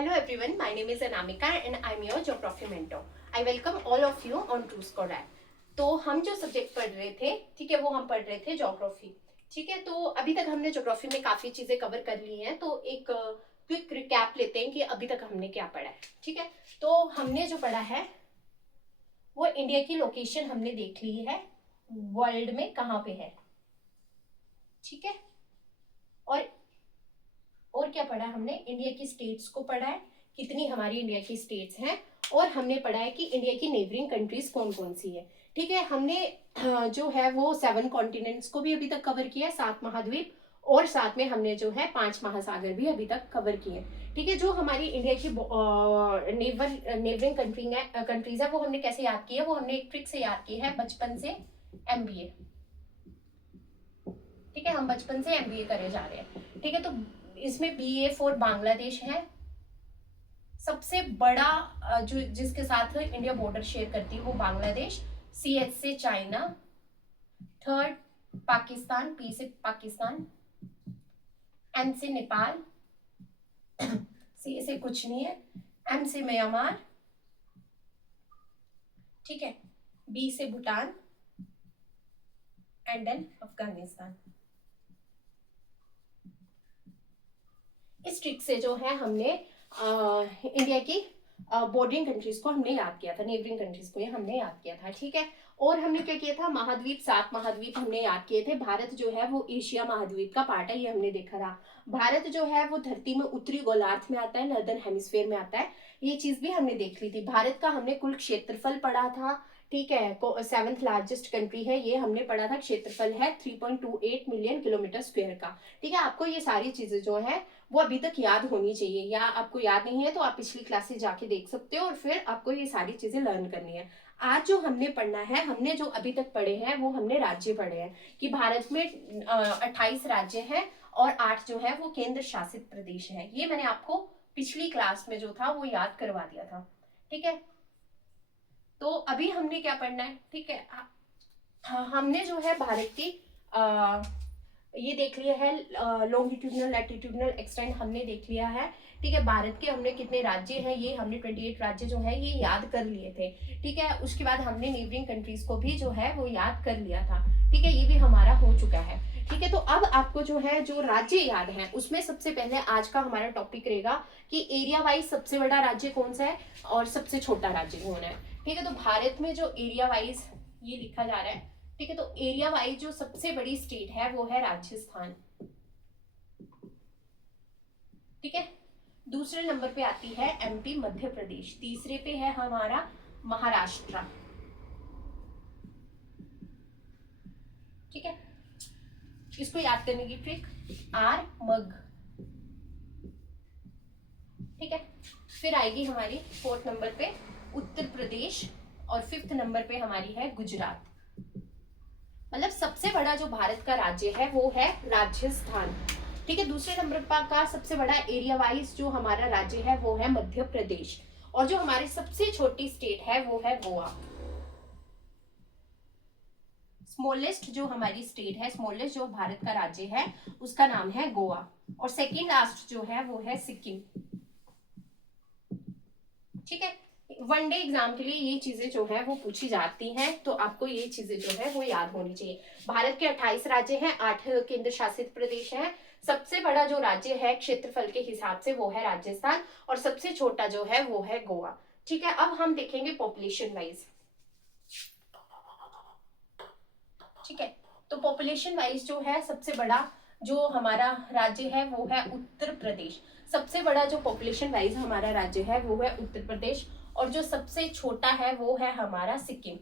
Hello everyone, my name is Anamika and I'm your geography mentor. I welcome all of you on True Scholar. तो हम जो subject पढ़ रहे थे, ठीक है, वो हम पढ़ रहे थे ज्योग्राफी. ठीक है, तो अभी तक हमने ज्योग्राफी में काफी चीजें कवर कर ली हैं, तो एक क्विक रिकैप लेते हैं कि अभी तक हमने क्या पढ़ा है. ठीक है, तो हमने जो पढ़ा है वो इंडिया की लोकेशन हमने देख ली है, वर्ल्ड में कहाँ पे है. ठीक है, और क्या पढ़ा है हमने, इंडिया की स्टेट्स को पढ़ा है, कितनी हमारी इंडिया की स्टेट्स हैं, और हमने पढ़ा है कि इंडिया की नेबरिंग कंट्रीज कौन कौन सी है. ठीक है, हमने जो है वो 7 कॉन्टिनेंट्स को भी अभी तक कवर किया है, 7 महाद्वीप, और साथ में हमने जो है 5 महासागर भी अभी तक कवर किए. ठीक है, जो हमारी इंडिया की नेबरिंग कंट्रीज है वो हमने कैसे याद की है, वो हमने एक ट्रिक से याद की है, बचपन से एमबीए. ठीक है, हम बचपन से एमबीए करे जा रहे हैं. ठीक है, तो इसमें बीए फॉर बांग्लादेश है, सबसे बड़ा जो जिसके साथ इंडिया बॉर्डर शेयर करती है वो बांग्लादेश. सीएच से चाइना, थर्ड पाकिस्तान, पी से पाकिस्तान, एन से नेपाल, सी से कुछ नहीं है, एम से म्यांमार, ठीक है, बी से भूटान, एंड देन अफगानिस्तान. इस ट्रिक से जो है हमने इंडिया की बॉर्डरिंग कंट्रीज को हमने याद किया था, नेबरिंग कंट्रीज को ये हमने याद किया था. ठीक है, और हमने क्या किया था, महाद्वीप, 7 महाद्वीप हमने याद किए थे. भारत जो है वो एशिया महाद्वीप का पार्ट है, ये हमने देखा था. भारत जो है वो धरती में उत्तरी गोलार्ध में आता है, नॉर्दर्न हेमिस्फीयर में आता है, ये चीज भी हमने देख ली थी. भारत का हमने कुल क्षेत्रफल पढ़ा था. ठीक है, 7th लार्जेस्ट कंट्री है, ये हमने पढ़ा था. क्षेत्रफल है 3.28 मिलियन किलोमीटर स्क्वायर का. ठीक है, आपको ये सारी चीजें जो है वो अभी तक याद होनी चाहिए, या आपको याद नहीं है तो आप पिछली क्लासेस जाके देख सकते हो, और फिर आपको ये सारी चीजें लर्न करनी है. आज जो हमने पढ़ना है, हमने जो अभी तक पढ़े हैं वो हमने राज्य पढ़े हैं, कि भारत में 28 राज्य हैं और 8 जो है वो केंद्र शासित प्रदेश है. ये मैंने आपको पिछली क्लास में जो था वो याद करवा दिया था. ठीक है, तो अभी हमने क्या पढ़ना है. ठीक है, हमने जो है भारत की ये देख लिया है, लॉन्गिट्यूडनल लैटिट्यूडनल एक्सटेंट हमने देख लिया है. ठीक है, भारत के हमने कितने राज्य हैं, ये हमने 28 राज्य जो है ये याद कर लिए थे. ठीक है, उसके बाद हमने नेबरिंग कंट्रीज को भी जो है वो याद कर लिया था. ठीक है, ये भी हमारा हो चुका है. ठीक है, तो अब आपको जो है जो राज्य याद है उसमें सबसे पहले आज का हमारा टॉपिक रहेगा कि एरिया वाइज सबसे बड़ा राज्य कौन सा है और सबसे छोटा राज्य कौन है. ठीक है, तो भारत में जो एरिया वाइज ये लिखा जा रहा है, ठीक है, तो एरिया वाइज जो सबसे बड़ी स्टेट है वो है राजस्थान. ठीक है, दूसरे नंबर पे आती है एमपी मध्य प्रदेश, तीसरे पे है हमारा महाराष्ट्र. ठीक है, इसको याद करने की ट्रिक आर मग. ठीक है, फिर आएगी हमारी 4th नंबर पे उत्तर प्रदेश, और 5th नंबर पे हमारी है गुजरात. मतलब सबसे बड़ा जो भारत का राज्य है वो है राजस्थान. ठीक है, दूसरे नंबर पर का सबसे बड़ा एरिया वाइज जो हमारा राज्य है वो है मध्य प्रदेश, और जो हमारी सबसे छोटी स्टेट है वो है गोवा. स्मॉलेस्ट जो हमारी स्टेट है, स्मॉलेस्ट जो भारत का राज्य है उसका नाम है गोवा, और सेकेंड लास्ट जो है वो है सिक्किम. ठीक है, वनडे एग्जाम के लिए ये चीजें जो है वो पूछी जाती हैं, तो आपको ये चीजें जो है वो याद होनी चाहिए. भारत के 28 राज्य हैं, 8 केंद्र शासित प्रदेश हैं. सबसे बड़ा जो राज्य है क्षेत्रफल के हिसाब से वो है राजस्थान, और सबसे छोटा जो है वो है गोवा. ठीक है, अब हम देखेंगे पॉपुलेशन वाइज. ठीक है, तो पॉपुलेशन वाइज जो है सबसे बड़ा जो हमारा राज्य है वो है उत्तर प्रदेश. सबसे बड़ा जो पॉपुलेशन वाइज हमारा राज्य है वो है उत्तर प्रदेश, और जो सबसे छोटा है वो है हमारा सिक्किम.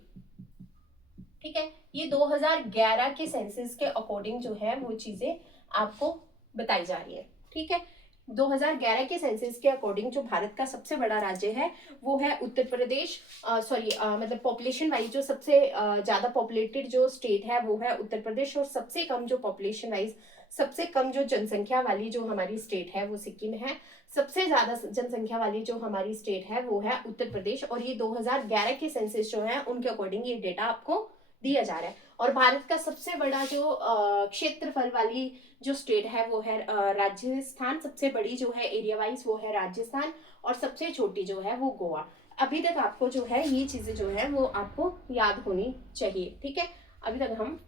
ठीक है, ये 2011 के सेंसस के अकॉर्डिंग जो है वो चीजें आपको बताई जा रही है. ठीक है, 2011 के सेंसस के अकॉर्डिंग जो भारत का सबसे बड़ा राज्य है वो है उत्तर प्रदेश. मतलब पॉपुलेशन वाइज जो सबसे ज्यादा पॉपुलेटेड जो स्टेट है वो है उत्तर प्रदेश, और सबसे कम जो पॉपुलेशन वाइज सबसे कम जो जनसंख्या वाली जो हमारी स्टेट है वो सिक्किम है. सबसे ज्यादा जनसंख्या वाली जो हमारी स्टेट है वो है उत्तर प्रदेश, और ये 2011 के सेंसस जो है उनके अकॉर्डिंग ये डेटा आपको दिया जा रहा है। और भारत का सबसे बड़ा जो क्षेत्रफल वाली जो स्टेट है वो है राजस्थान। सबसे बड़ी जो है एरिया वाइज वो है राजस्थान, और सबसे छोटी जो है वो गोवा। अभी तक आपको जो है ये चीजें जो है वो आपको याद होनी चाहिए, ठीक है। अभी तक हम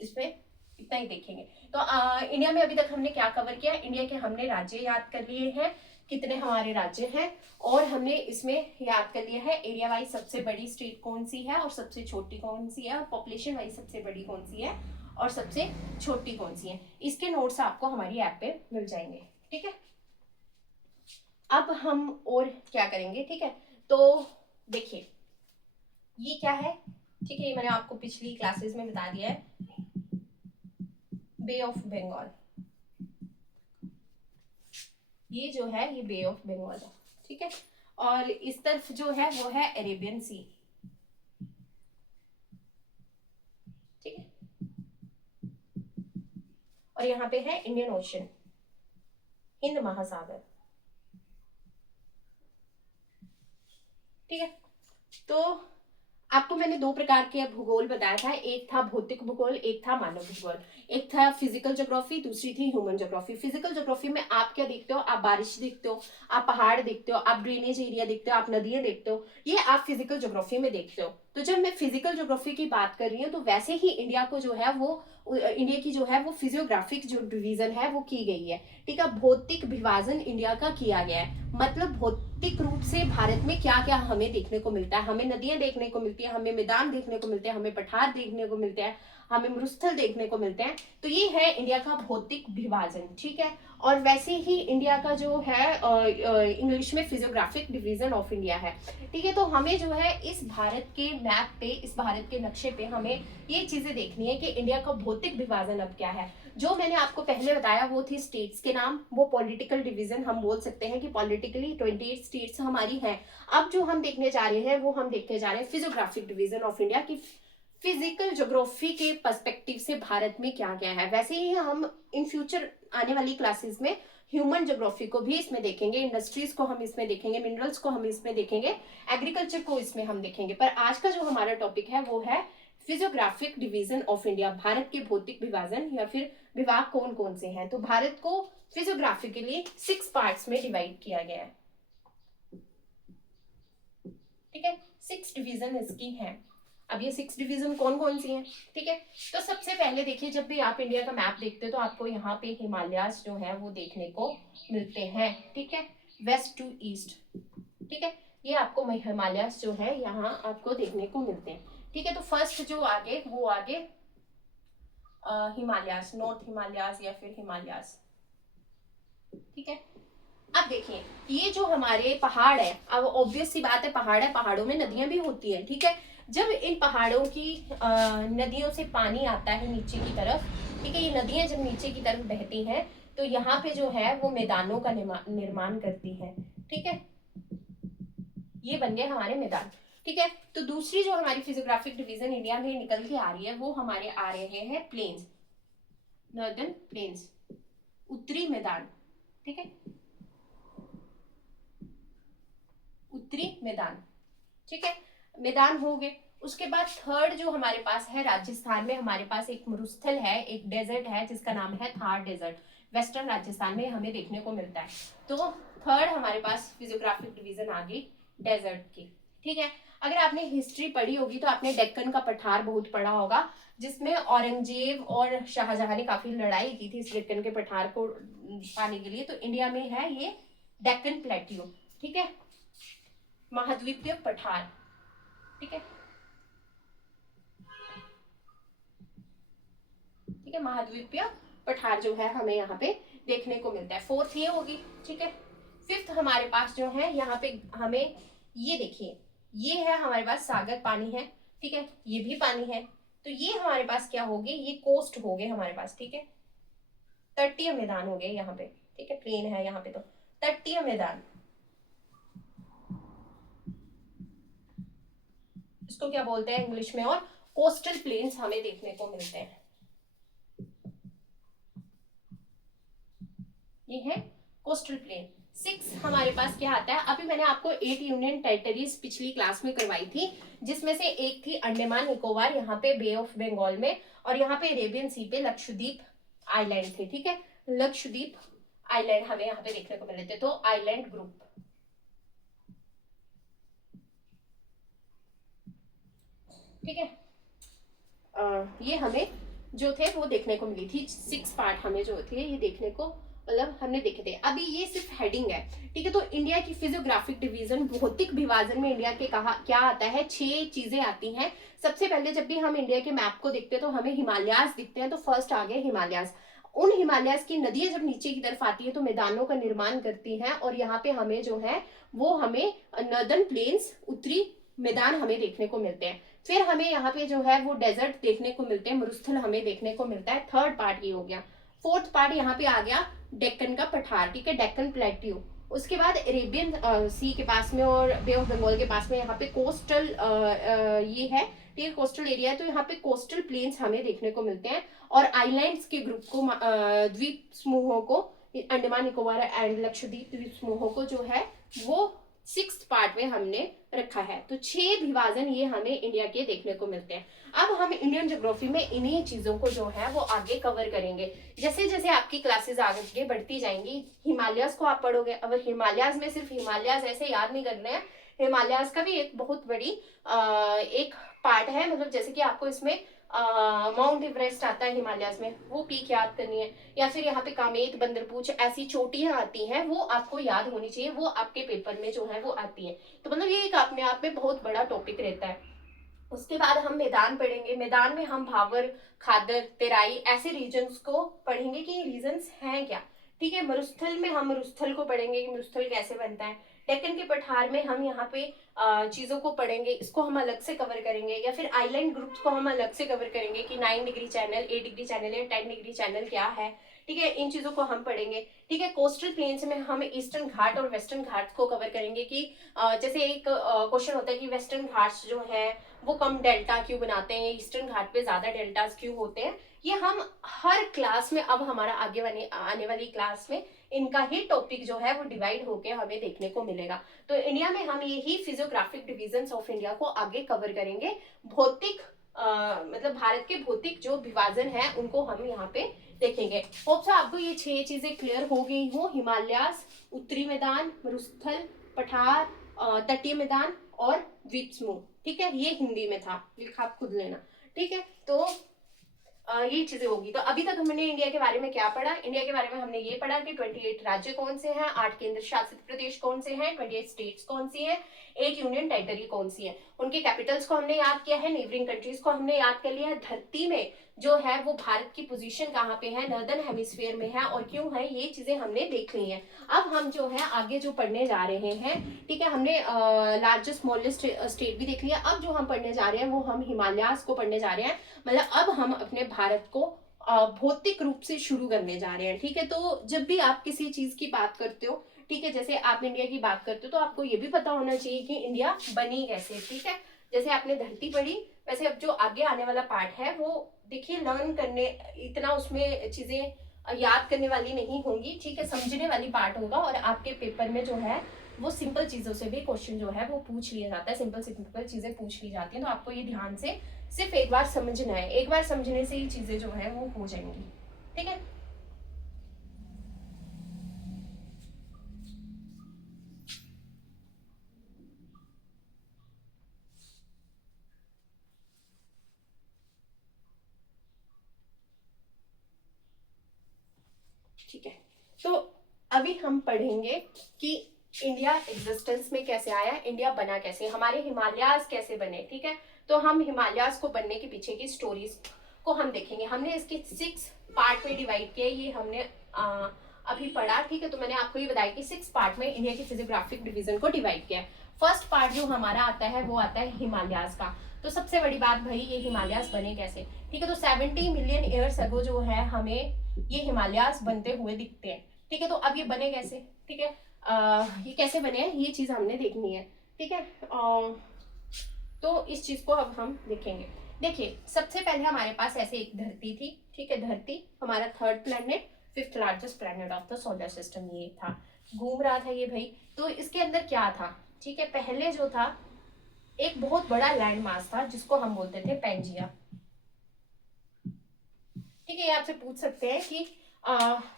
इसमें इतना ही देखेंगे। तो इंडिया में अभी तक हमने क्या कवर किया, इंडिया के हमने राज्य याद कर लिए हैं, कितने हमारे राज्य हैं, और हमने इसमें याद कर लिया है एरिया वाइज सबसे बड़ी स्टेट कौन सी है और सबसे छोटी कौन सी है, और पॉपुलेशन वाइज सबसे बड़ी कौन सी है और सबसे छोटी कौन सी है। इसके नोट्स आपको हमारी ऐप पे मिल जाएंगे, ठीक है। अब हम और क्या करेंगे, ठीक है। तो देखिए ये क्या है, ठीक है, ये मैंने आपको पिछली क्लासेस में बता दिया है, बे ऑफ बंगाल। ये जो है ये बे ऑफ बंगाल है, ठीक है। और इस तरफ जो है वो है अरेबियन सी, ठीक है। और यहाँ पे है इंडियन ओशन, हिंद महासागर, ठीक है। तो आपको मैंने दो प्रकार के भूगोल बताया था, एक था भौतिक भूगोल, एक था मानव भूगोल। एक था फिजिकल ज्योग्राफी, दूसरी थी ह्यूमन ज्योग्राफी। फिजिकल ज्योग्राफी में आप क्या देखते हो, आप बारिश देखते हो, आप पहाड़ देखते हो, आप ड्रेनेज एरिया देखते हो, आप नदियां देखते हो, ये आप फिजिकल ज्योग्राफी में देखते हो। तो जब मैं फिजिकल ज्योग्राफी की बात कर रही हूँ तो वैसे ही इंडिया को जो है वो इंडिया की जो है वो फिजियोग्राफिक जो डिवीजन है वो की गई है, ठीक है। भौतिक विभाजन इंडिया का किया गया है, मतलब भौतिक रूप से भारत में क्या क्या हमें देखने को मिलता है। हमें नदियां देखने को मिलती है, हमें मैदान देखने को मिलते हैं, हमें पठार देखने को मिलते हैं, हमें मरुस्थल देखने को मिलते हैं। तो ये है इंडिया का भौतिक विभाजन, ठीक है। और वैसे ही इंडिया का जो है इंग्लिश में फिजियोग्राफिक डिवीजन ऑफ इंडिया है, ठीक है। तो हमें जो है इस भारत के मैप पे, इस भारत के नक्शे पे हमें ये चीजें देखनी है कि इंडिया का भौतिक विभाजन अब क्या है। जो मैंने आपको पहले बताया वो थी स्टेट्स के नाम, वो पॉलिटिकल डिवीजन हम बोल सकते हैं कि पॉलिटिकली 28 स्टेट्स हमारी हैं। अब जो हम देखने जा रहे हैं वो हम देखने जा रहे हैं फिजियोग्राफिक डिवीजन ऑफ इंडिया की फिजिकल ज्योग्राफी के पर्सपेक्टिव से भारत में क्या क्या है। वैसे ही हम इन फ्यूचर आने वाली क्लासेस में ह्यूमन ज्योग्राफी को भी इसमें देखेंगे, इंडस्ट्रीज को हम इसमें देखेंगे, मिनरल्स को हम इसमें देखेंगे, एग्रीकल्चर को इसमें हम देखेंगे। पर आज का जो हमारा टॉपिक है वो है physiographic division of India, Bharat के भौतिक विभाजन या फिर विभाग कौन कौन से हैं। तो भारत को फिजियोग्राफिकली 6 पार्ट्स में डिवाइड किया गया है, ठीक है। 6 डिवीजन इसकी हैं। अब ये 6 डिवीजन कौन कौन सी हैं, ठीक है। तो सबसे पहले देखिए, जब भी आप इंडिया का मैप देखते हो तो आपको यहाँ पे हिमालयास जो है वो देखने को मिलते हैं, ठीक है, वेस्ट टू ईस्ट, ठीक है। ये आपको हिमालयास जो है यहाँ आपको देखने को मिलते हैं, ठीक है। तो फर्स्ट जो आगे वो आगे हिमालयास, नॉर्थ हिमालयास या फिर हिमालयास, ठीक है। अब देखिए ये जो हमारे पहाड़ है, अब ऑब्वियस सी बात है पहाड़ है, पहाड़ों में नदियां भी होती है, ठीक है। जब इन पहाड़ों की नदियों से पानी आता है नीचे की तरफ, ठीक है, ये नदियां जब नीचे की तरफ बहती हैं तो यहाँ पे जो है वो मैदानों का निर्माण करती है, ठीक है। ये बन गए हमारे मैदान, ठीक है। तो दूसरी जो हमारी फिजियोग्राफिक डिवीजन इंडिया में निकल के आ रही है वो हमारे आ रहे हैं प्लेन्स, नॉर्दर्न प्लेन्स, उत्तरी मैदान, ठीक है, उत्तरी मैदान, ठीक है। मैदान हो गए। उसके बाद थर्ड जो हमारे पास है, राजस्थान में हमारे पास एक मरुस्थल है, एक डेजर्ट है जिसका नाम है थार डेजर्ट, वेस्टर्न राजस्थान में हमें देखने को मिलता है। तो थर्ड हमारे पास फिजियोग्राफिक डिवीजन आ गई डेजर्ट की, ठीक है। अगर आपने हिस्ट्री पढ़ी होगी तो आपने डेक्कन का पठार बहुत पढ़ा होगा, जिसमें औरंगजेब और शाहजहां ने काफी लड़ाई की थी इस डेक्कन के पठार को पाने के लिए। तो इंडिया में है ये डेक्कन प्लेट्यू, ठीक है, महाद्वीपीय पठार, ठीक है, ठीक है। महाद्वीपीय पठार जो है हमें यहाँ पे देखने को मिलता है। फोर्थ ये होगी, ठीक है। फिफ्थ हमारे पास जो है यहाँ पे हमें ये देखिए, ये है हमारे पास सागर पानी है, ठीक है, ये भी पानी है। तो ये हमारे पास क्या हो गए, ये कोस्ट हो गए हमारे पास, ठीक है, तटीय मैदान हो गए यहाँ पे, ठीक है, प्लेन है यहाँ पे तो तटीय मैदान, इसको क्या बोलते हैं इंग्लिश में, और कोस्टल प्लेन्स हमें देखने को मिलते हैं। ये है कोस्टल प्लेन। 6 हमारे पास क्या आता है, अभी मैंने आपको 8 यूनियन टेरिटरीज पिछली क्लास में करवाई थी, जिसमें से एक थी अंडमान निकोबार, यहाँ पे बे ऑफ बंगाल में, और यहाँ पे अरेबियन सी पे लक्षद्वीप आइलैंड थे, ठीक है, लक्षद्वीप आइलैंड हमें यहाँ पे देखने को मिले थे, तो आइलैंड ग्रुप, ठीक है। ये हमें जो थे वो देखने को मिली थी, 6 पार्ट हमें जो थे ये देखने को, मतलब हमने देखे थे। अभी ये सिर्फ हेडिंग है, ठीक है। तो इंडिया की फिजियोग्राफिक डिवीजन, भौतिक विभाजन में इंडिया के कहा क्या आता है, 6 चीजें आती हैं। सबसे पहले जब भी हम इंडिया के मैप को देखते हैं तो हमें हिमालयाज दिखते हैं, तो फर्स्ट आ गए हिमालयाज। उन हिमालयाज की नदियां जब नीचे की तरफ आती है तो मैदानों का निर्माण करती हैं, और यहाँ पे हमें जो है वो हमें नॉर्दर्न प्लेन्स, उत्तरी मैदान हमें देखने को मिलते हैं। फिर हमें यहाँ पे जो है वो डेजर्ट देखने को मिलते हैं, मरुस्थल हमें देखने को मिलता है। थर्ड पार्ट ये हो गया। फोर्थ पार्ट यहाँ पे आ गया डेक्कन का पठार, ठीक है, डेक्कन प्लेट्यू। उसके बाद अरेबियन सी के पास में और बे ऑफ बंगाल के पास में यहाँ पे कोस्टल ये है, ठीक है, कोस्टल एरिया है, तो यहाँ पे कोस्टल प्लेन्स हमें देखने को मिलते हैं। और आइलैंड्स के ग्रुप को, द्वीप समूहों को, अंडमान निकोबार एंड लक्षद्वीप द्वीप समूहों को जो है वो 6th पार्ट में हमने रखा है। तो 6 विभाजन ये हमें इंडिया के देखने को मिलते हैं। अब हम इंडियन ज्योग्राफी में इन्हीं चीजों को जो है वो आगे कवर करेंगे। जैसे जैसे आपकी क्लासेस आगे बढ़ती जाएंगी, हिमालयाज को आप पढ़ोगे। अब हिमालयाज में सिर्फ हिमालयाज ऐसे याद नहीं करने हैं, हिमालयाज का भी एक बहुत बड़ी एक पार्ट है, मतलब जैसे कि आपको इसमें माउंट एवरेस्ट आता है हिमालयाज में, वो पीक याद करनी है, या फिर यहाँ पे कामेत, बंदरपूछ, ऐसी चोटियां आती हैं, वो आपको याद होनी चाहिए, वो आपके पेपर में जो है वो आती है। तो मतलब ये एक अपने आप में बहुत बड़ा टॉपिक रहता है। उसके बाद हम मैदान पढ़ेंगे। मैदान में हम भावर, खादर, तेराई ऐसे रीजन्स को पढ़ेंगे कि ये रीजन्स हैं क्या, ठीक है। मरुस्थल में हम मरुस्थल को पढ़ेंगे कि मरुस्थल कैसे बनता है। डेक्कन के पठार में हम यहाँ पे चीजों को पढ़ेंगे, इसको हम अलग से कवर करेंगे। या फिर आइलैंड ग्रुप्स को हम अलग से कवर करेंगे कि 9 डिग्री चैनल, 8 डिग्री चैनल या 10 डिग्री चैनल क्या है, ठीक है, इन चीजों को हम पढ़ेंगे, ठीक है। कोस्टल प्लेन्स में हम ईस्टर्न घाट और वेस्टर्न घाट को कवर करेंगे कि जैसे एक क्वेश्चन होता है कि वेस्टर्न घाट्स जो है वो कम डेल्टा क्यों बनाते हैं, ईस्टर्न घाट पे ज्यादा डेल्टास क्यों होते हैं। ये हम हर क्लास में, अब हमारा आगे आने वाली क्लास में इनका ही टॉपिक जो है वो डिवाइड होके हमें देखने को मिलेगा। तो इंडिया में हम यही फिजियोग्राफिक डिविजन्स ऑफ इंडिया को आगे कवर करेंगे। भौतिक मतलब भारत के भौतिक जो विभाजन है उनको हम यहाँ पे देखेंगे। होप सो आपको ये 6 चीजें क्लियर हो गई हो। हिमालयास, उत्तरी मैदान, मरुस्थल, पठार, तटीय मैदान और द्वीप समूह, ठीक है, ये हिंदी में था, लिखा आप खुद लेना, ठीक है। तो ये चीजें होगी। तो अभी तक हमने इंडिया के बारे में क्या पढ़ा, इंडिया के बारे में हमने ये पढ़ा कि 28 राज्य कौन से हैं, 8 केंद्र शासित प्रदेश कौन से हैं, 28 स्टेट्स कौन सी हैं, 8 यूनियन टेरिटरी कौन सी है, उनके कैपिटल्स को हमने याद किया है, नेबरिंग कंट्रीज को हमने याद कर लिया है, धरती में जो है वो भारत की पोजीशन कहाँ पे है, नॉर्दर्न हेमिस्फीयर में है और क्यों है, ये चीजें हमने देख ली हैं। अब हम जो है आगे जो पढ़ने जा रहे हैं, ठीक है, हमने लार्जेस्ट स्मॉलेस्ट स्टेट भी देख लिया। अब जो हम पढ़ने जा रहे हैं वो हम हिमालयास को पढ़ने जा रहे हैं, मतलब अब हम अपने भारत को भौतिक रूप से शुरू करने जा रहे हैं, ठीक है। तो जब भी आप किसी चीज की बात करते हो, ठीक है, जैसे आप इंडिया की बात करते हो तो आपको ये भी पता होना चाहिए कि इंडिया बनी कैसे, ठीक है। जैसे आपने धरती पढ़ी, वैसे अब जो आगे आने वाला पार्ट है वो देखिए लर्न करने, इतना उसमें चीजें याद करने वाली नहीं होंगी, ठीक है, समझने वाली पार्ट होगा। और आपके पेपर में जो है वो सिंपल चीजों से भी क्वेश्चन जो है वो पूछ लिया जाता है, सिंपल सिंपल चीजें पूछ ली जाती हैं। तो आपको ये ध्यान से सिर्फ एक बार समझना है, एक बार समझने से ही चीजें जो है वो हो जाएंगी, ठीक है। ठीक है, तो अभी हम पढ़ेंगे कि इंडिया एग्जिस्टेंस में कैसे आया, इंडिया बना कैसे, हमारे हिमालयाज कैसे बने, ठीक है। तो हम हिमालयाज को बनने के पीछे की स्टोरीज को हम देखेंगे। हमने इसके 6 पार्ट में डिवाइड किया, ये हमने अभी पढ़ा, ठीक है। तो मैंने आपको ये बताया कि 6 पार्ट में इंडिया की फिजियोग्राफिक डिवीजन को डिवाइड किया है। फर्स्ट पार्ट जो हमारा आता है वो आता है हिमालयाज का। तो सबसे बड़ी बात भाई, ये हिमालयाज बने कैसे, ठीक है। तो 70 मिलियन ईयर्स अगो जो है हमें ये हिमालयाज बनते हुए दिखते हैं, ठीक है। तो अब ये बने कैसे, ठीक है, ये कैसे बने हैं ये चीज हमने देखनी है, ठीक है। तो इस चीज को अब हम देखेंगे। देखिए, सबसे पहले हमारे पास ऐसे एक धरती थी, ठीक है, धरती हमारा 3rd planet, 5th largest planet of the solar system ये था, घूम रहा था ये भाई। तो इसके अंदर क्या था, ठीक है, पहले जो था एक बहुत बड़ा लैंड मास था जिसको हम बोलते थे पेंजिया। ठीक है, ये आपसे पूछ सकते हैं कि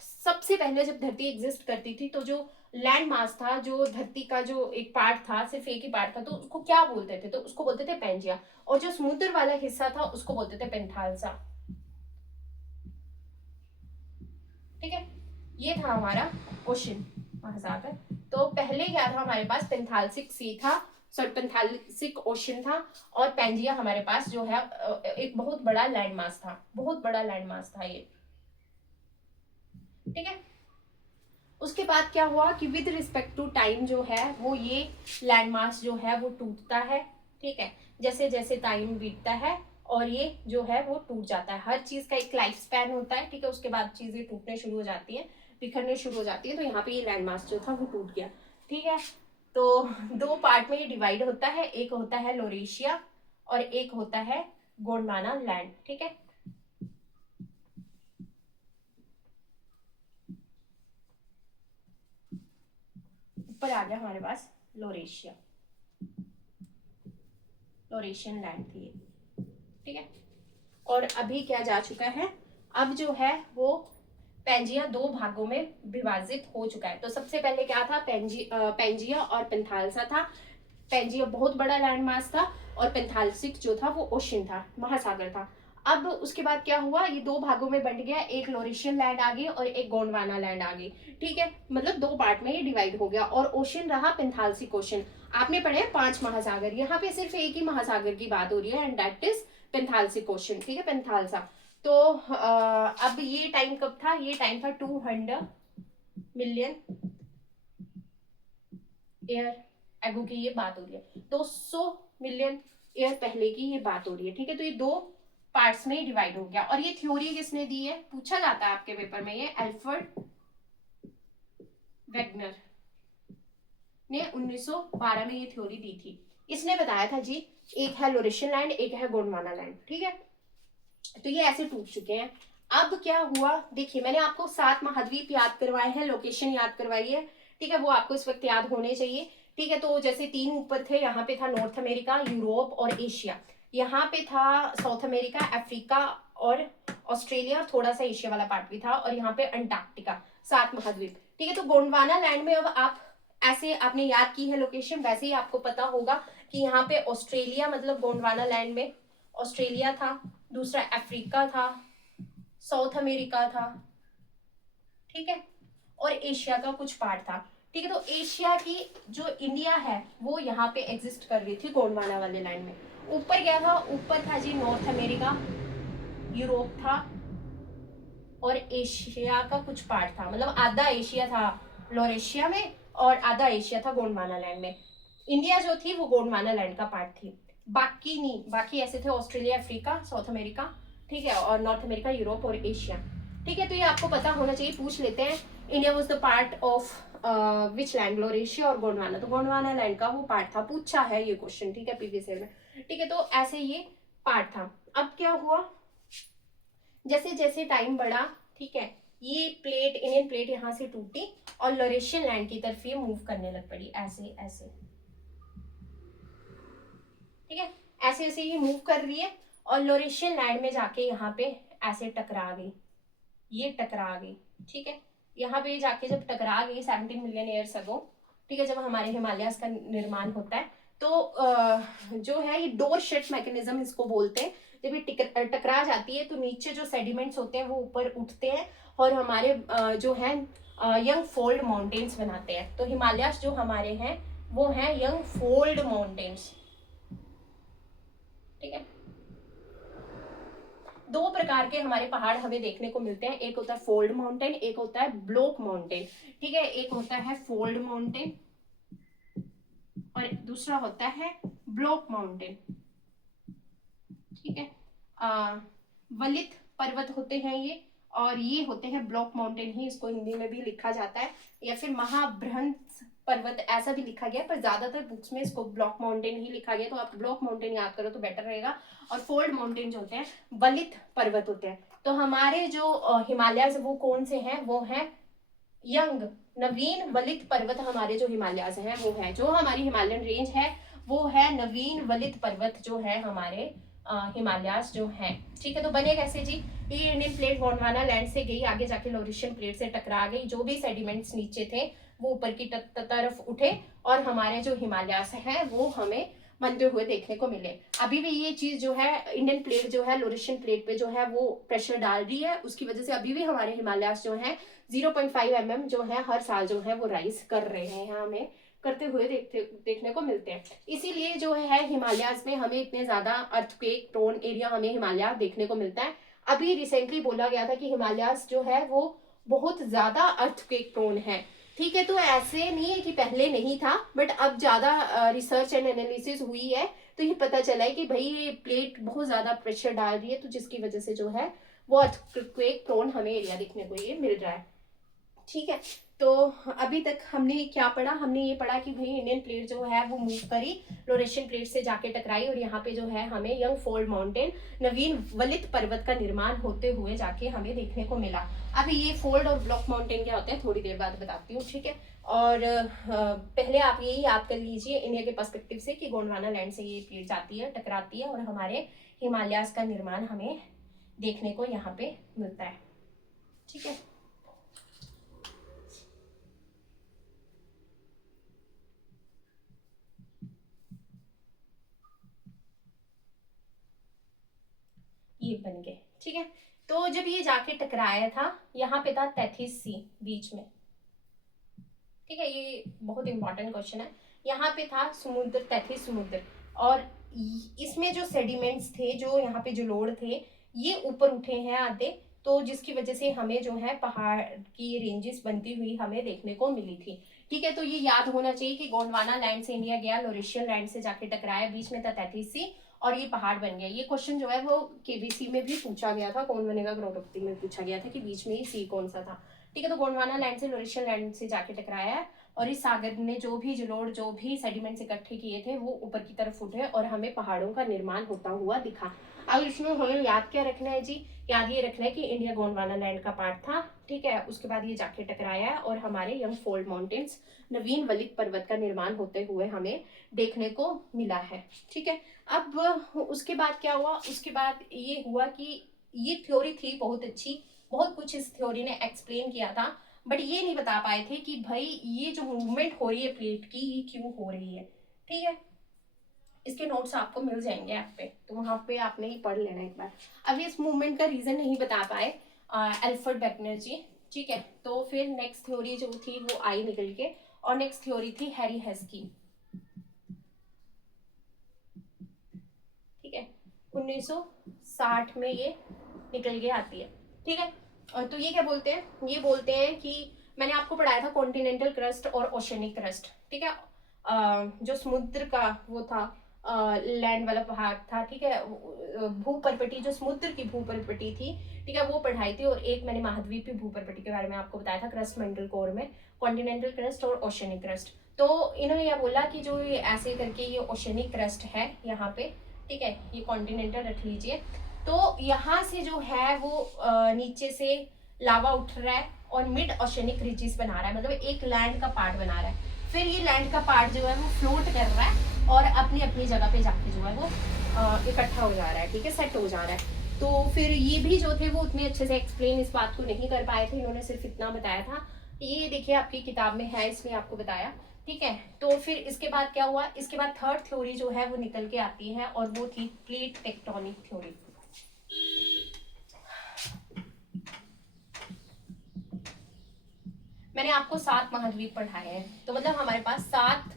सबसे पहले जब धरती एग्जिस्ट करती थी तो जो लैंड मास था, जो धरती का जो एक पार्ट था, सिर्फ एक ही पार्ट था, तो उसको क्या बोलते थे, तो उसको बोलते थे पेंजिया। और जो समुद्र वाला हिस्सा था उसको बोलते थे पेंथालसा। ठीक है, ये था हमारा ओशन, महासागर। तो पहले क्या था हमारे पास, पेंथालसिक सी था, सॉरी पेंथालसिक ओशन था, और पेंजिया हमारे पास जो है एक बहुत बड़ा लैंड मास था, बहुत बड़ा लैंड मास था ये। ठीक है, उसके बाद क्या हुआ कि विद रिस्पेक्ट टू टाइम जो है वो ये लैंडमास जो है वो टूटता है। ठीक है, जैसे जैसे टाइम बीतता है और ये जो है वो टूट जाता है। हर चीज का एक लाइफ स्पैन होता है, ठीक है, उसके बाद चीजें टूटने शुरू हो जाती है, बिखरने शुरू हो जाती है। तो यहाँ पे ये लैंडमास जो था वो टूट गया। ठीक है, तो दो पार्ट में ये डिवाइड होता है, एक होता है लोरेशिया और एक होता है गोंडवाना लैंड। ठीक है, ऊपर आ गया हमारे पास लोरेशिया, लोरेशियन लैंड थी ये। ठीक है, और अभी क्या जा चुका है, अब जो है वो पेंजिया दो भागों में विभाजित हो चुका है। तो सबसे पहले क्या था, पेंजिया और पेंथालसा था। पेंजिया बहुत बड़ा लैंड मास था और पेंथालसिक जो था वो ओशन था, महासागर था। अब उसके बाद क्या हुआ, ये दो भागों में बंट गया, एक लोरेशियन लैंड आ गई और एक गोंडवाना लैंड आ गई। ठीक है, मतलब दो पार्ट में ये डिवाइड हो गया और ओशन रहा पेंथालसिक ओशन। आपने पढ़े 5 महासागर, यहाँ पे सिर्फ एक ही महासागर की बात हो रही है, एंड दैट इज पेंथालसिक ओशन। ठीक है, पेंथालसा। तो अब ये टाइम कब था, ये टाइम था 200 मिलियन ईयर एगो की ये बात हो रही है, 200 मिलियन ईयर पहले की ये बात हो रही है। ठीक है, तो ये दो पार्ट्स में डिवाइड हो गया। और ये थ्योरी किसने दी है, पूछा जाता है आपके पेपर में, ये एल्फ्रेड वेगनर ने 1912 में ये थ्योरी दी थी। इसने बताया था जी, एक है लोरेशियन लैंड, एक है गोंडवाना लैंड। ठीक है, तो ये ऐसे टूट चुके हैं। अब क्या हुआ, देखिए मैंने आपको 7 महाद्वीप याद करवाए हैं, लोकेशन याद करवाई है। ठीक है, वो आपको इस वक्त याद होने चाहिए। ठीक है, तो जैसे 3 ऊपर थे, यहाँ पे था नॉर्थ अमेरिका, यूरोप और एशिया। यहाँ पे था साउथ अमेरिका, अफ्रीका और ऑस्ट्रेलिया, थोड़ा सा एशिया वाला पार्ट भी था, और यहाँ पे अंटार्कटिका, 7 महाद्वीप। ठीक है, तो गोंडवाना लैंड में अब आप ऐसे आपने याद की है लोकेशन, वैसे ही आपको पता होगा कि यहाँ पे ऑस्ट्रेलिया, मतलब गोंडवाना लैंड में ऑस्ट्रेलिया था, दूसरा अफ्रीका था, साउथ अमेरिका था। ठीक है, और एशिया का कुछ पार्ट था। ठीक है, तो एशिया की जो इंडिया है वो यहाँ पे एग्जिस्ट कर रही थी गोंडवाना वाले लैंड में। ऊपर क्या था, ऊपर था जी नॉर्थ अमेरिका, यूरोप था, और एशिया का कुछ पार्ट था, मतलब आधा एशिया था लोरेशिया में और आधा एशिया था गोंडवाना लैंड में। इंडिया जो थी वो गोंडवाना लैंड का पार्ट थी, बाकी नहीं, बाकी ऐसे थे ऑस्ट्रेलिया, अफ्रीका, साउथ अमेरिका, ठीक है, और नॉर्थ अमेरिका, यूरोप और एशिया। ठीक है, तो ये आपको पता होना चाहिए, पूछ लेते हैं। India was the part of which land, Laurasia और गोंडवाना। तो गोंडवाना लैंड का वो पार्ट था, पूछा है ये क्वेश्चन। ठीक है, प्रीवियस ईयर में। ठीक है, तो ऐसे ये पार्ट था। अब क्या हुआ, जैसे जैसे टाइम बढ़ा, ठीक है, ये प्लेट, इंडियन प्लेट यहाँ से टूटी और लोरेशियन लैंड की तरफ ये मूव करने लग पड़ी, ऐसे ऐसे। ठीक है, ऐसे ऐसे ये मूव कर रही है और लोरेशियन लैंड में जाके यहाँ पे ऐसे टकरा गई, ये टकरा गई। ठीक है, यहाँ पे जाके जब टकरा गई 17 मिलियन ईयर्स अगो, ठीक है, जब हमारे हिमालयास का निर्माण होता है, तो जो है ये डोर शेट मैकेनिज्म इसको बोलते हैं। जब ये टकरा जाती है तो नीचे जो सेडिमेंट्स होते हैं वो ऊपर उठते हैं और हमारे जो है यंग फोल्ड माउंटेन्स बनाते हैं। तो हिमालयास जो हमारे हैं वो हैं यंग फोल्ड माउंटेन्स। ठीक है, दो प्रकार के हमारे पहाड़ हमें देखने को मिलते हैं, एक होता है फोल्ड माउंटेन, एक होता है ब्लॉक माउंटेन। ठीक है, एक होता है फोल्ड माउंटेन और दूसरा होता है ब्लॉक माउंटेन। ठीक है, वलित पर्वत होते हैं ये, और ये होते हैं ब्लॉक माउंटेन ही, इसको हिंदी में भी लिखा जाता है, या फिर महाबृहंस पर्वत ऐसा भी लिखा गया, पर ज्यादातर बुक्स में इसको ब्लॉक माउंटेन ही लिखा गया, तो आप ब्लॉक माउंटेन याद करो तो बेटर रहेगा। और फोल्ड माउंटेन जो होते हैं वलित पर्वत होते हैं। तो हमारे जो हिमालय वो कौन से हैं, वो हैं यंग नवीन वलित पर्वत हमारे जो हिमालयाज हैं वो है, जो हमारी हिमालयन रेंज है वो है नवीन वलित पर्वत जो है हमारे हिमालयाज जो हैं। ठीक है, तो बने कैसे जी, ये इंडियन प्लेट गोंडवाना लैंड से गई, आगे जाके लॉरेशियन प्लेट से टकरा गई, जो भी सेडिमेंट्स नीचे थे वो ऊपर की तरफ उठे और हमारे जो हिमालयाज हैं वो हमें बनते हुए देखने को मिले। अभी भी ये चीज जो है इंडियन प्लेट जो है लॉरेशियन प्लेट पे जो है वो प्रेशर डाल रही है, उसकी वजह से अभी भी हमारे हिमालयाज जो है 0.5 mm जो है हर साल जो है वो राइज कर रहे हैं, हमें करते हुए देखने को मिलते हैं। इसीलिए जो है हिमालयाज में हमें इतने ज्यादा अर्थक्वेक प्रोन एरिया हमें हिमालय देखने को मिलता है। अभी रिसेंटली बोला गया था कि हिमालयाज जो है वो बहुत ज्यादा अर्थक्वेक प्रोन है। ठीक है, तो ऐसे नहीं है कि पहले नहीं था, बट अब ज्यादा रिसर्च एंड एनालिसिस हुई है तो ये पता चला है कि भाई ये प्लेट बहुत ज्यादा प्रेशर डाल रही है, तो जिसकी वजह से जो है वो अर्थक्वेक प्रोन हमें एरिया देखने को ये मिल रहा है। ठीक है, तो अभी तक हमने क्या पढ़ा, हमने ये पढ़ा कि भाई इंडियन प्लेट जो है वो मूव करी, लॉरेशियन प्लेट से जाके टकराई और यहाँ पे जो है हमें यंग फोल्ड माउंटेन नवीन वलित पर्वत का निर्माण होते हुए जाके हमें देखने को मिला। अभी ये फोल्ड और ब्लॉक माउंटेन क्या होते हैं थोड़ी देर बाद बताती हूँ। ठीक है, और पहले आप ये याद कर लीजिए इंडिया के पर्सपेक्टिव से कि गोंडवाना लैंड से ये प्लेट जाती है, टकराती है और हमारे हिमालयाज का निर्माण हमें देखने को यहाँ पे मिलता है। ठीक है, ये बन गए। ठीक है, तो जब ये जाके टकराया था यहाँ पे था 33 सी बीच में। ठीक है, ये बहुत इंपॉर्टेंट क्वेश्चन है। यहाँ पे था समुद्र, 33 समुद्र, और इसमें जो सेडिमेंट्स थे, जो यहाँ पे जलोढ़ थे, ये ऊपर उठे हैं आधे, तो जिसकी वजह से हमें जो है पहाड़ की रेंजेस बनती हुई हमें देखने को मिली थी। ठीक है, तो ये याद होना चाहिए कि गोंडवाना लैंड से इंडिया गया, लॉरेशियन लैंड से जाके टकराया, बीच में था 33 सी और ये पहाड़ बन गया। ये क्वेश्चन जो है वो केबीसी में भी पूछा गया था, कौन बनेगा करोड़पति में पूछा गया था कि बीच में ये सी कौन सा था। ठीक है, तो गोंडवाना लैंड से लॉरेशियन लैंड से जाके टकराया है और इस सागर ने जो भी जलोढ़, जो भी सेडिमेंट्स इकट्ठे किए थे वो ऊपर की तरफ उठे और हमें पहाड़ों का निर्माण होता हुआ दिखा। अब इसमें हमें याद क्या रखना है जी, याद ये रखना है कि इंडिया गोंडवाना लैंड का पार्ट था। ठीक है, उसके बाद ये जाके टकराया और हमारे यंग फोल्ड माउंटेन्स नवीन वलित पर्वत का निर्माण होते हुए हमें देखने को मिला है। ठीक है, अब उसके बाद क्या हुआ, उसके बाद ये हुआ कि ये थ्योरी थी बहुत अच्छी, बहुत कुछ इस थ्योरी ने एक्सप्लेन किया था, बट ये नहीं बता पाए थे कि भाई ये जो मूवमेंट हो रही है प्लेट की ये क्यों हो रही है। ठीक है, इसके नोट्स आपको मिल जाएंगे ऐप पे, तो वहां पे आपने ही पढ़ लेना एक बार। अब इस मूवमेंट का रीजन नहीं बता पाए एल्फ्रेड बेकनर जी। ठीक है, तो फिर नेक्स्ट थ्योरी जो थी वो आई निकल के, और नेक्स्ट थ्योरी थी हैरी हेस की। ठीक है, 1960 में ये निकल के आती है। ठीक है, तो ये क्या बोलते हैं, ये बोलते हैं कि मैंने आपको पढ़ाया था कॉन्टिनेंटल क्रस्ट और ओशनिक क्रस्ट। ठीक है, जो समुद्र का वो था, लैंड वाला पहाड़ था। ठीक है, भूपर्पटी जो समुद्र की भूपर्पटी थी, ठीक है, वो पढ़ाई थी, और एक मैंने महाद्वीपीय भूपर्पटी के बारे में आपको बताया था क्रस्ट मेंटल कोर में, कॉन्टिनेंटल क्रस्ट और ओशनिक क्रस्ट। तो इन्होंने यह बोला कि जो ये ऐसे करके ये ओशनिक क्रस्ट है यहाँ पे, ठीक है, ये कॉन्टिनेंटल रख लीजिए, तो यहाँ से जो है वो नीचे से लावा उठ रहा है और मिड ओशनिक रिजिस बना रहा है, मतलब एक लैंड का पार्ट बना रहा है। फिर ये लैंड का पार्ट जो है वो फ्लोट कर रहा है और अपनी अपनी जगह पे जाके जो है वो इकट्ठा हो जा रहा है। ठीक है, सेट हो जा रहा है। तो फिर ये भी जो थे वो उतने अच्छे से एक्सप्लेन इस बात को नहीं कर पाए थे, इन्होंने सिर्फ इतना बताया था। ये देखिए आपकी किताब में है, इसमें आपको बताया। ठीक है, तो फिर इसके बाद क्या हुआ, इसके बाद थर्ड थ्योरी जो है वो निकल के आती है और वो थी प्लेट टेक्टोनिक थ्योरी। मैंने आपको 7 महाद्वीप पढ़ाए हैं, तो मतलब हमारे पास 7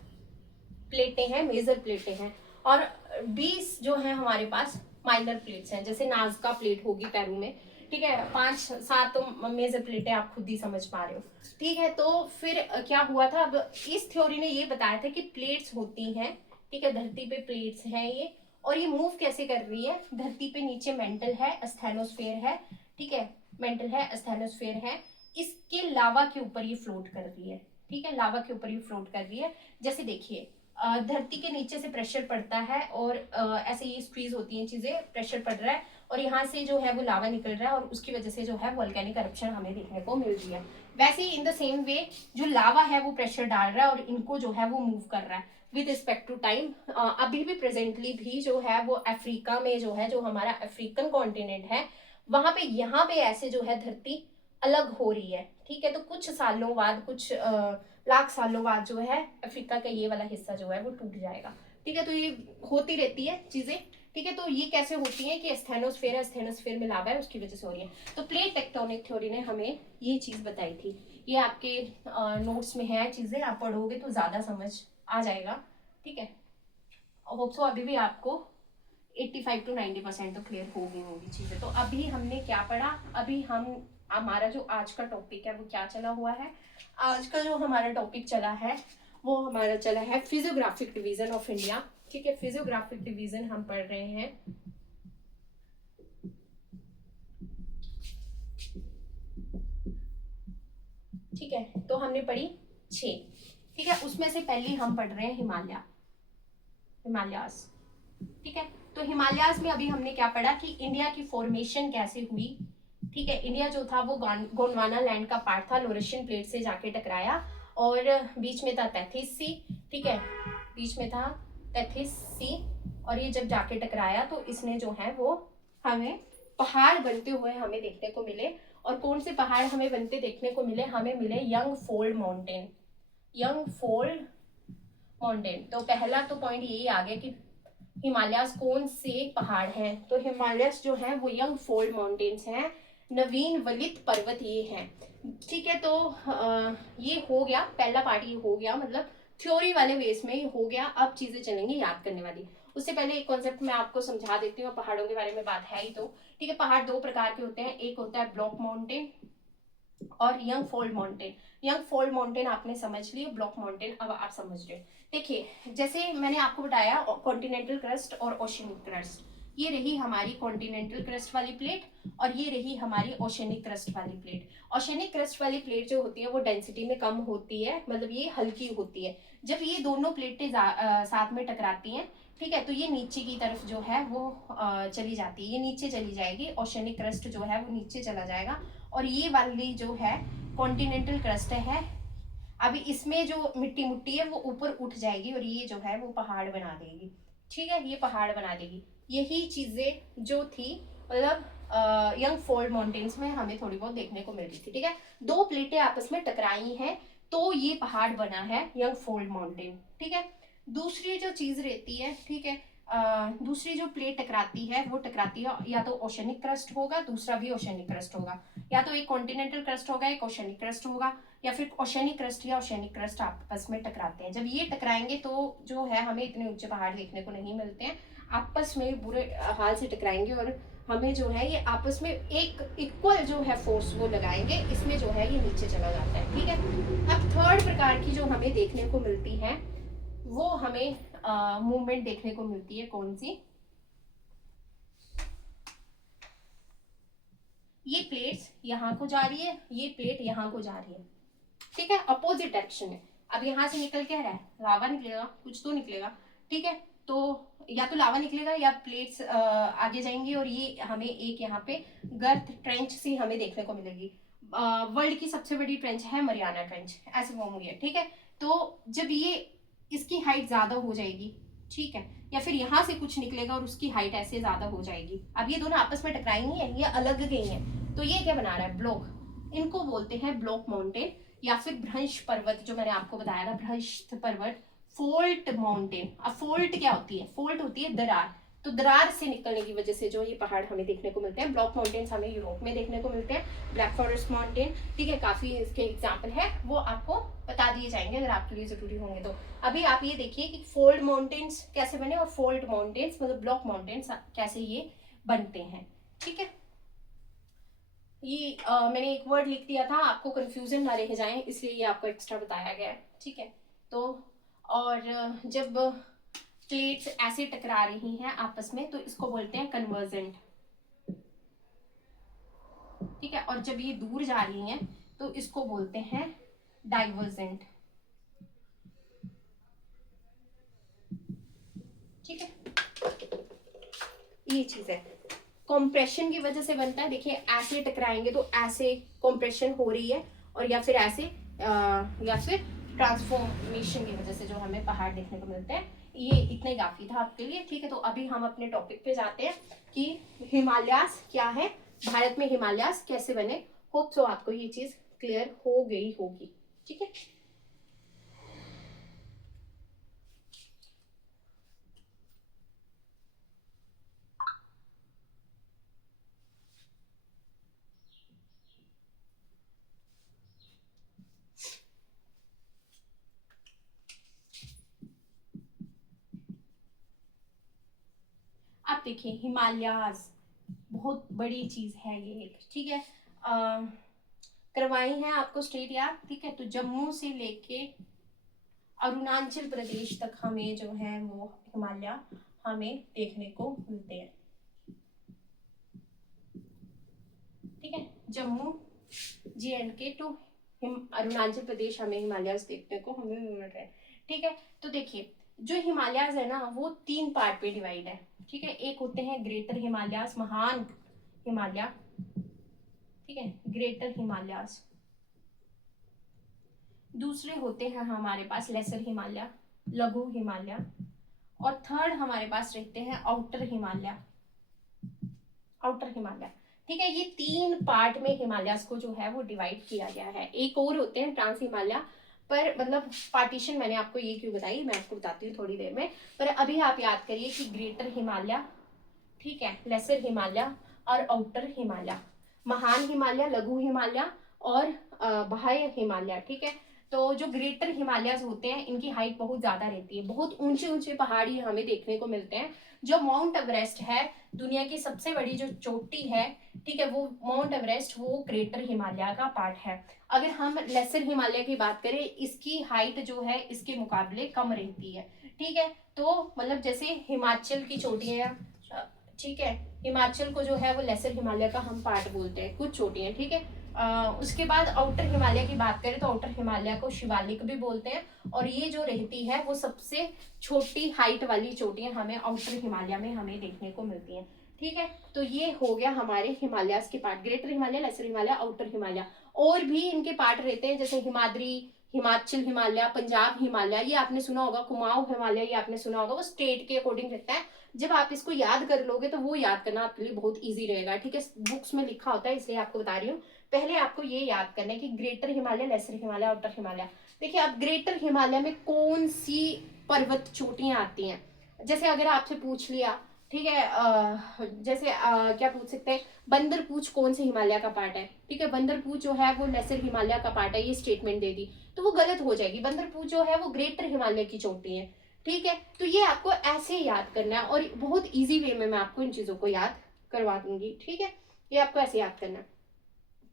प्लेटें हैं, मेजर प्लेटें हैं, और 20 जो है हमारे पास माइनर प्लेट्स हैं, जैसे नाजका प्लेट होगी पेरू में। ठीक है, 5-7 तो मेजर प्लेटें आप खुद ही समझ पा रहे हो। ठीक है, तो फिर क्या हुआ था, अब इस थ्योरी ने ये बताया था कि प्लेट्स होती हैं। ठीक है, धरती पे प्लेट्स हैं ये, और ये मूव कैसे कर रही है, धरती पे नीचे मेंटल है, स्थैनोस्फेयर है। ठीक है, मेंटल है, स्थैनोस्फेयर है, इसके लावा के ऊपर ये फ्लोट कर रही है। ठीक है, लावा के ऊपर ये फ्लोट कर रही है। जैसे देखिए धरती के नीचे से प्रेशर पड़ता है और ऐसे ये स्क्वीज होती हैं चीजें, प्रेशर पड़ रहा है और यहाँ से जो है वो लावा निकल रहा है और उसकी वजह से जो है वोल्केनिक करप्शन हमें देखने को मिल रही है। वैसे ही इन द सेम वे जो लावा है वो प्रेशर डाल रहा है और इनको जो है वो मूव कर रहा है विद रिस्पेक्ट टू टाइम। अभी भी प्रेजेंटली भी जो है वो अफ्रीका में जो है, जो हमारा अफ्रीकन कॉन्टिनेंट है, वहां पे यहाँ पे ऐसे जो है धरती अलग हो रही है। ठीक है, तो कुछ सालों बाद, कुछ लाख सालों बाद जो है अफ्रीका का ये वाला हिस्सा जो है वो टूट जाएगा। ठीक है, तो ये होती रहती है चीजें। ठीक है, तो ये कैसे होती है कि स्थेनोस्फेयर में लावा है, उसकी वजह से हो रही है। तो प्लेट टेक्टोनिक थ्योरी ने हमें ये चीज बताई थी। ये आपके नोट्स में है चीजें, आप पढ़ोगे तो ज्यादा समझ आ जाएगा। ठीक है, होप सो अभी भी आपको 85 to 90% तो क्लियर हो गई होंगी चीजें। तो अभी हमने क्या पढ़ा, अभी हम हमारा जो आज का टॉपिक है वो क्या चला हुआ है। आज का जो हमारा टॉपिक चला है वो हमारा चला है फिजियोग्राफिक डिवीजन ऑफ इंडिया। ठीक है, फिजियोग्राफिक डिवीजन हम पढ़ रहे हैं। ठीक है, तो हमने पढ़ी 6। ठीक है, उसमें से पहले हम पढ़ रहे हैं हिमालयास। ठीक है, तो हिमालयास में अभी हमने क्या पढ़ा कि इंडिया की फॉर्मेशन कैसे हुई। ठीक है, इंडिया जो था वो गोंडवाना लैंड का पार्ट था, लोरेशियन प्लेट से जाके टकराया और बीच में था तैथिस सी। ठीक है, बीच में था तैथिस सी और ये जब जाके टकराया तो इसने जो है वो हमें पहाड़ बनते हुए हमें देखने को मिले। और कौन से पहाड़ हमें बनते देखने को मिले, हमें मिले young fold mountain. Young fold mountain, तो पहला तो पॉइंट यही आ गया कि हिमालयास कौन से पहाड़ हैं। तो हिमालयस जो है वो यंग फोल्ड माउंटेन्स हैं, नवीन वलित पर्वत ये हैं। ठीक है, तो ये हो गया पहला पार्ट, ये हो गया मतलब थ्योरी वाले बेस में ये हो गया। अब चीजें चलेंगी याद करने वाली। उससे पहले एक कॉन्सेप्ट मैं आपको समझा देती हूँ, पहाड़ों के बारे में बात है ही तो। ठीक है, पहाड़ दो प्रकार के होते हैं, एक होता है ब्लॉक माउंटेन और young fold mountain. Young fold mountain आपने समझ लिया, ब्लॉक माउंटेन अब आप समझ रहे हो। देखिए, जैसे मैंने आपको बताया कॉन्टिनेंटल क्रस्ट और ओशनिक क्रस्ट, ये रही हमारी कॉन्टिनेंटल क्रस्ट वाली प्लेट और ये रही हमारी ओशनिक क्रस्ट वाली प्लेट। ओशनिक क्रस्ट वाली प्लेट जो होती है वो डेंसिटी में कम होती है, मतलब ये हल्की होती है। जब ये दोनों प्लेटें साथ में टकराती हैं, ठीक है, तो ये नीचे की तरफ जो है वो चली जाती है, ये नीचे चली जाएगी, ओशनिक क्रस्ट जो है वो नीचे चला जाएगा। और ये वाली जो है कॉन्टिनेंटल क्रस्ट है, अभी इसमें जो मिट्टी मुट्टी है वो ऊपर उठ जाएगी और ये जो है वो पहाड़ बना देगी। ठीक है, ये पहाड़ बना देगी। यही चीजें जो थी मतलब यंग फोल्ड माउंटेन्स में हमें थोड़ी बहुत देखने को मिल रही थी। ठीक है, दो प्लेटें आपस में टकराई हैं तो ये पहाड़ बना है यंग फोल्ड माउंटेन। ठीक है, दूसरी जो चीज रहती है, ठीक है, दूसरी जो प्लेट टकराती है वो टकराती है या तो ओशनिक क्रस्ट होगा, दूसरा भी ओशनिक क्रस्ट होगा, या तो एक कॉन्टिनेंटल क्रस्ट होगा एक ओशनिक क्रस्ट होगा, या फिर ओशनिक क्रस्ट या ओशनिक क्रस्ट आपस में टकराते हैं। जब ये टकराएंगे तो जो है हमें इतने ऊंचे पहाड़ देखने को नहीं मिलते हैं, आपस में बुरे हाल से टकराएंगे और हमें जो है ये आपस में एक इक्वल जो है फोर्स वो लगाएंगे, इसमें जो है ये नीचे चला जाता है। ठीक है, अब थर्ड प्रकार की जो हमें देखने को मिलती है वो हमें मूवमेंट देखने को मिलती है, कौन सी, ये प्लेट्स यहाँ को जा रही है, ये प्लेट यहाँ को जा रही है। ठीक है, अपोजिट डायरेक्शन है। अब यहाँ से निकल के आ रहा है, लावा निकलेगा, कुछ तो निकलेगा। ठीक है, तो या तो लावा निकलेगा या प्लेट्स आगे जाएंगी और ये हमें एक यहाँ पे गर्थ ट्रेंच सी हमें देखने को मिलेगी। वर्ल्ड की सबसे बड़ी ट्रेंच है मरियाना ट्रेंच, ऐसे फॉर्म हुई है। ठीक है, तो जब ये इसकी हाइट ज्यादा हो जाएगी, ठीक है, या फिर यहाँ से कुछ निकलेगा और उसकी हाइट ऐसे ज्यादा हो जाएगी। अब ये दोनों आपस में टकराई नहीं है, ये अलग गई हैं, तो ये क्या बना रहा है, ब्लॉक। इनको बोलते हैं ब्लॉक माउंटेन या फिर भ्रंश पर्वत, जो मैंने आपको बताया था भ्रंश पर्वत, फोल्ट माउंटेन। अब फोल्ट क्या होती है, फोल्ट होती है दरार, तो दरार से निकलने की वजह से जो ये पहाड़ हमें देखने को मिलते हैं। ब्लॉक माउंटेन्स हमें यूरोप में देखने को मिलते हैं, ब्लैक फॉरेस्ट माउंटेन। ठीक है, काफी इसके एग्जाम्पल है, वो आपको बता दिए जाएंगे अगर आपके लिए जरूरी होंगे तो। अभी आप ये देखिए कि फोल्ड माउंटेन्स कैसे बने और फोल्ड माउंटेन्स मतलब ब्लॉक माउंटेन्स कैसे ये बनते हैं। ठीक है, ये मैंने एक वर्ड लिख दिया था, आपको कंफ्यूजन ना रह जाए इसलिए ये आपको एक्स्ट्रा बताया गया है। ठीक है, तो और जब प्लेट्स ऐसे टकरा रही हैं आपस में तो इसको बोलते हैं कन्वर्जेंट। ठीक है, और जब ये दूर जा रही हैं तो इसको बोलते हैं डाइवर्जेंट। ठीक है, ये चीज है, कॉम्प्रेशन की वजह से बनता है। देखिए ऐसे टकराएंगे तो ऐसे कॉम्प्रेशन हो रही है और या फिर ऐसे या फिर ट्रांसफॉर्मेशन की वजह से जो हमें पहाड़ देखने को मिलते हैं। ये इतना ही काफी था आपके लिए, ठीक है। तो अभी हम अपने टॉपिक पे जाते हैं कि हिमालयास क्या है, भारत में हिमालयास कैसे बने। होप सो आपको ये चीज क्लियर हो गई होगी, ठीक है। आप देखिए हिमालयास बहुत बड़ी चीज है ये एक, ठीक है। करवाई है आपको स्टेट याद, ठीक है। तो जम्मू से लेके अरुणाचल प्रदेश तक हमें जो है वो हिमालय हमें देखने को मिलते हैं, ठीक है। जम्मू JNK टू अरुणाचल प्रदेश हमें हिमालयास देखने को हमें मिल रहे हैं, ठीक है। तो देखिए जो हिमालयास है ना वो 3 पार्ट पे डिवाइड है, ठीक है। एक होते हैं ग्रेटर हिमालयास, महान हिमालय, ठीक है, ग्रेटर हिमालयास। दूसरे होते हैं हमारे पास लेसर हिमालय, लघु हिमालय। और थर्ड हमारे पास रहते हैं आउटर हिमालय, आउटर हिमालय, ठीक है। ये 3 पार्ट में हिमालयास को जो है वो डिवाइड किया गया है। एक और होते हैं ट्रांस हिमालय, पर मतलब पार्टीशन मैंने आपको ये क्यों बताई मैं आपको बताती हूँ थोड़ी देर में। पर अभी आप याद करिए कि ग्रेटर हिमालय, ठीक है, लेसर हिमालय और आउटर हिमालय, महान हिमालय, लघु हिमालय और बाह्य हिमालय, ठीक है। तो जो ग्रेटर हिमालयाज होते हैं इनकी हाइट बहुत ज्यादा रहती है, बहुत ऊंचे ऊंचे पहाड़ी हमें देखने को मिलते हैं। जो माउंट एवरेस्ट है दुनिया की सबसे बड़ी जो चोटी है, ठीक है, वो माउंट एवरेस्ट वो ग्रेटर हिमालय का पार्ट है। अगर हम लेसर हिमालय की बात करें इसकी हाइट जो है इसके मुकाबले कम रहती है, ठीक है। तो मतलब जैसे हिमाचल की चोटियां, ठीक है, हिमाचल को जो है वो लेसर हिमालय का हम पार्ट बोलते हैं, कुछ चोटियां, ठीक है। उसके बाद आउटर हिमालय की बात करें तो आउटर हिमालय को शिवालिक भी बोलते हैं, और ये जो रहती है वो सबसे छोटी हाइट वाली चोटियां हमें आउटर हिमालय में हमें देखने को मिलती हैं, ठीक है। तो ये हो गया हमारे हिमालयास के part, greater Himalaya, lesser Himalaya, outer Himalaya. और भी इनके पार्ट रहते हैं जैसे हिमाद्री, हिमाचल हिमालय, पंजाब हिमालय, ये आपने सुना होगा, कुमाऊं हिमालय ये आपने सुना होगा। वो स्टेट के अकॉर्डिंग रहता है। जब आप इसको याद कर लोगे तो वो याद करना आपके लिए बहुत इजी रहेगा, ठीक है। बुक्स में लिखा होता है इसलिए आपको बता रही हूँ। पहले आपको ये याद करना है कि greater Himalaya, lesser Himalaya, outer Himalaya. देखिए अब ग्रेटर हिमालय में कौन सी पर्वत चोटियां आती हैं, जैसे अगर आपसे पूछ लिया, ठीक है, जैसे क्या पूछ सकते हैं, बंदरपूछ कौन से हिमालय का पार्ट है, ठीक है, बंदरपूछ जो है वो लेसर हिमालय का पार्ट है, ये स्टेटमेंट दे दी तो वो गलत हो जाएगी। बंदरपूछ जो है वो ग्रेटर हिमालय की चोटी है, ठीक है। तो ये आपको ऐसे याद करना है और बहुत इजी वे में मैं आपको इन चीजों को याद करवा दूंगी, ठीक है। ये आपको ऐसे याद करना है।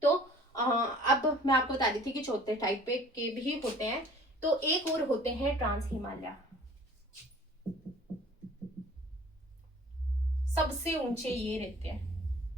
तो अब मैं आपको बता दी थी कि चौथे टाइप पे के भी होते हैं। तो एक और होते हैं ट्रांस हिमालय, सबसे ऊंचे ये रहते हैं,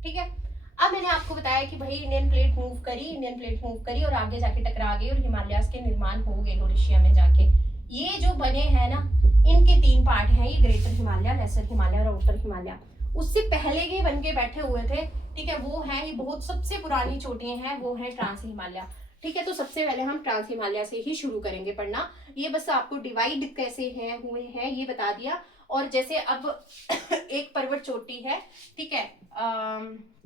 ठीक है। अब मैंने आपको बताया कि भाई इंडियन प्लेट मूव करी, इंडियन प्लेट मूव करी और आगे जाके टकरा गई और हिमालयास के निर्माण हो गए लोरेशिया में जाके। ये जो बने हैं ना इनके 3 पार्ट हैं, ये ग्रेटर हिमालय, लेसर हिमालय और आउटर हिमालय। उससे पहले के बन के बैठे हुए थे, ठीक है, वो है, ये बहुत सबसे पुरानी चोटियां हैं, वो है ट्रांस हिमालय, ठीक है। तो सबसे पहले हम ट्रांस हिमालय से ही शुरू करेंगे पढ़ना। ये बस आपको डिवाइड कैसे हैं हुए हैं ये बता दिया। और जैसे अब एक पर्वत चोटी है, ठीक है,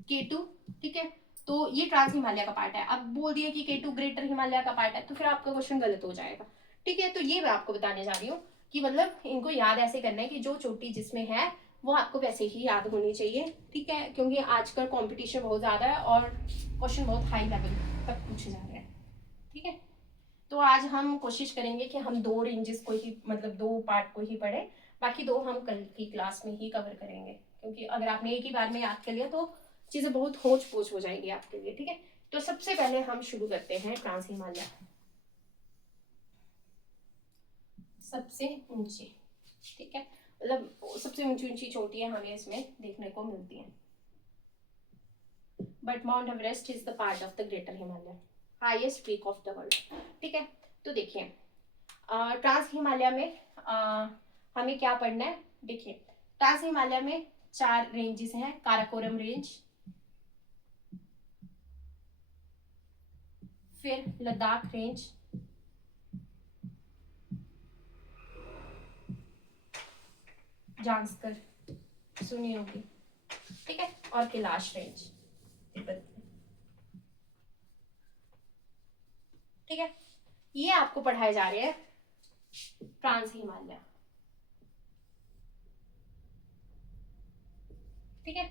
K2, ठीक है, तो ये ट्रांस हिमालय का पार्ट है। अब बोल दिया कि K2 ग्रेटर हिमालय का पार्ट है तो फिर आपका क्वेश्चन गलत हो जाएगा, ठीक है। तो ये मैं आपको बताने जा रही हूँ कि मतलब इनको याद ऐसे करना है कि जो चोटी जिसमें है वो आपको वैसे ही याद होनी चाहिए, ठीक है, क्योंकि आजकल कंपटीशन बहुत ज्यादा है और क्वेश्चन बहुत हाई लेवल तक पूछे जा रहे हैं, ठीक है। तो आज हम कोशिश करेंगे कि हम 2 रेंजेस को ही, मतलब 2 पार्ट को ही पढ़े, बाकी 2 हम कल की क्लास में ही कवर करेंगे, क्योंकि अगर आपने एक ही बार में याद कर लिया तो चीजें बहुत होच पोच हो जाएंगी आपके लिए, ठीक है। तो सबसे पहले हम शुरू करते हैं ट्रांस हिमालय, सबसे ऊंची, ठीक है, मतलब सबसे ऊंची ऊंची चोटियां हमें इसमें देखने को मिलती हैं। But mount Everest is the part of the greater Himalaya, highest peak of the world, ठीक है। तो देखिए ट्रांस हिमालय में हमें क्या पढ़ना है, देखिए ट्रांस हिमालय में 4 रेंजेस हैं, काराकोरम रेंज, फिर लद्दाख रेंज, जांस्कर सुनी होगी, ठीक है, और कैलाश रेंज तिब्बत में, ठीक है। ये आपको पढ़ाए जा रहे हैं ट्रांस हिमालय, ठीक है।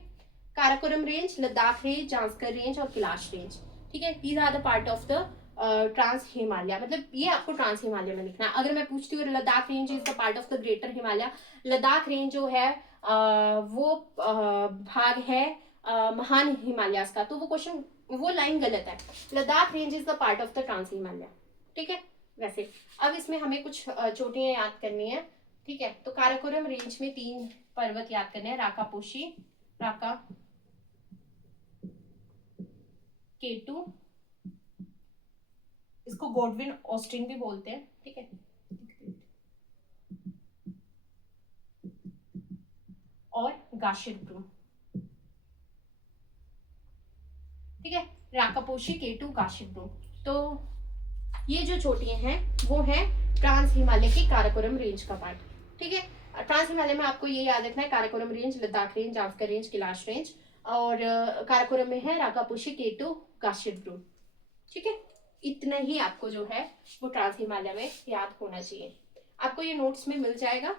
Karakoram range, Ladakh range, Zanskar range और कैलाश रेंज, ठीक है। These are the part of the trans Himalaya, मतलब ये आपको ट्रांस हिमालय में लिखना है। अगर मैं पूछती हूँ Ladakh range is the part of the greater Himalaya, Ladakh range जो है वो भाग है महान हिमालयास का, तो वो क्वेश्चन, वो लाइन गलत है। Ladakh range is the part of the trans Himalaya, ठीक है। वैसे अब इसमें हमें कुछ चोटियां याद करनी है, ठीक है। तो काराकोरम रेंज में 3 पर्वत याद करने हैं, राकापोशी, राका, केटू, इसको गोडविन ऑस्टिन भी बोलते हैं, ठीक है, और गाशिरब्रुम, ठीक है। राकापोशी, केटू, गाशिरब्रुम, तो ये जो चोटियां हैं वो है ट्रांस हिमालय की काराकोरम रेंज का पार्ट, ठीक है। ट्रांस हिमालय में आपको ये याद रखना है, Karakoram range, Ladakh range, Zanskar range, Kailash range, और काराकोरम में है राकापोशी, केटू, गाशिरब्रुम, ठीक है। इतना ही आपको जो है वो ट्रांस हिमालय में याद होना चाहिए। आपको ये नोट्स में मिल जाएगा,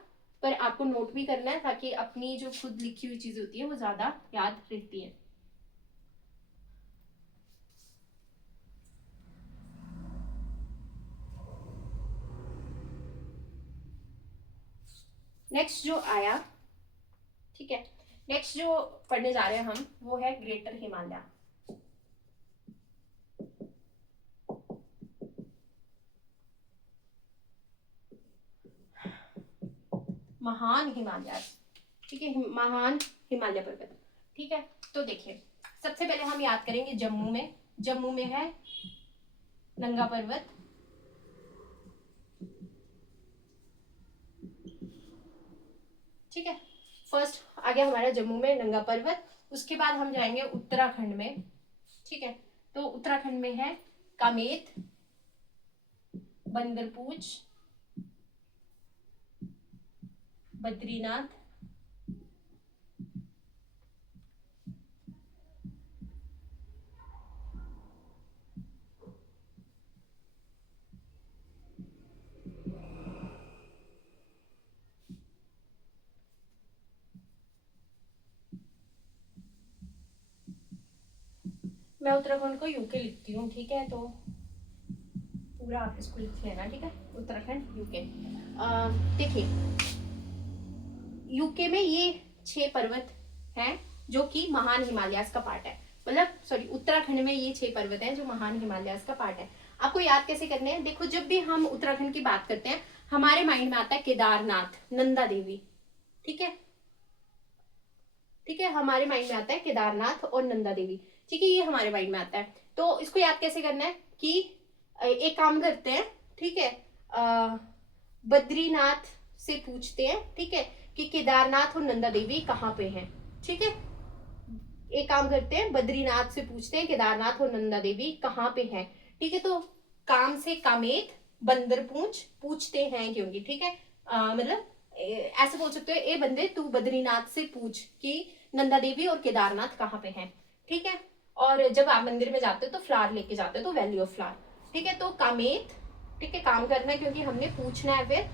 पर आपको नोट भी करना है ताकि अपनी जो खुद लिखी हुई चीजें होती है वो ज्यादा याद रहती है। नेक्स्ट जो आया, ठीक है, नेक्स्ट जो पढ़ने जा रहे हैं हम वो है ग्रेटर हिमालय, महान हिमालय, ठीक है, महान हिमालय पर्वत, ठीक है। तो देखिए सबसे पहले हम याद करेंगे जम्मू में है नंगा पर्वत, ठीक है। फर्स्ट आ गया हमारा जम्मू में नंगा पर्वत, उसके बाद हम जाएंगे उत्तराखंड में, ठीक है। तो उत्तराखंड में है कामेत, बंदरपूछ, बद्रीनाथ, मैं उत्तराखंड को यूके लिखती हूँ, ठीक है, तो पूरा आप इसको लिख लेना, ठीक है, उत्तराखंड यूके। देखिए यूके में ये 6 पर्वत हैं जो कि महान हिमालयास का पार्ट है, मतलब सॉरी उत्तराखंड में ये 6 पर्वत हैं जो महान हिमालयास का पार्ट है। आपको याद कैसे करने हैं, देखो जब भी हम उत्तराखंड की बात करते हैं हमारे माइंड में आता है केदारनाथ, नंदा देवी, ठीक है, ठीक है, हमारे माइंड में आता है केदारनाथ और नंदा देवी, ठीक है, ये हमारे माइंड में आता है। तो इसको याद कैसे करना है कि एक काम करते हैं, ठीक है, बद्रीनाथ से पूछते हैं, ठीक है, कि केदारनाथ और नंदा देवी कहाँ पे हैं, ठीक है। एक काम करते हैं, बद्रीनाथ से पूछते हैं केदारनाथ और नंदा देवी कहाँ पे हैं, ठीक है। तो काम से कामेत, बंदरपूछ पूछते हैं क्योंकि, ठीक है, मतलब ऐसे बोल सकते हो, ए बंदे तू बद्रीनाथ से पूछ कि नंदा देवी और केदारनाथ कहाँ पे हैं, ठीक है। और जब आप मंदिर में जाते हो तो फ्लावर लेके जाते हो, तो वैली ऑफ फ्लावर, ठीक है। तो कामेत, ठीक है, काम करना है क्योंकि हमने पूछना है, फिर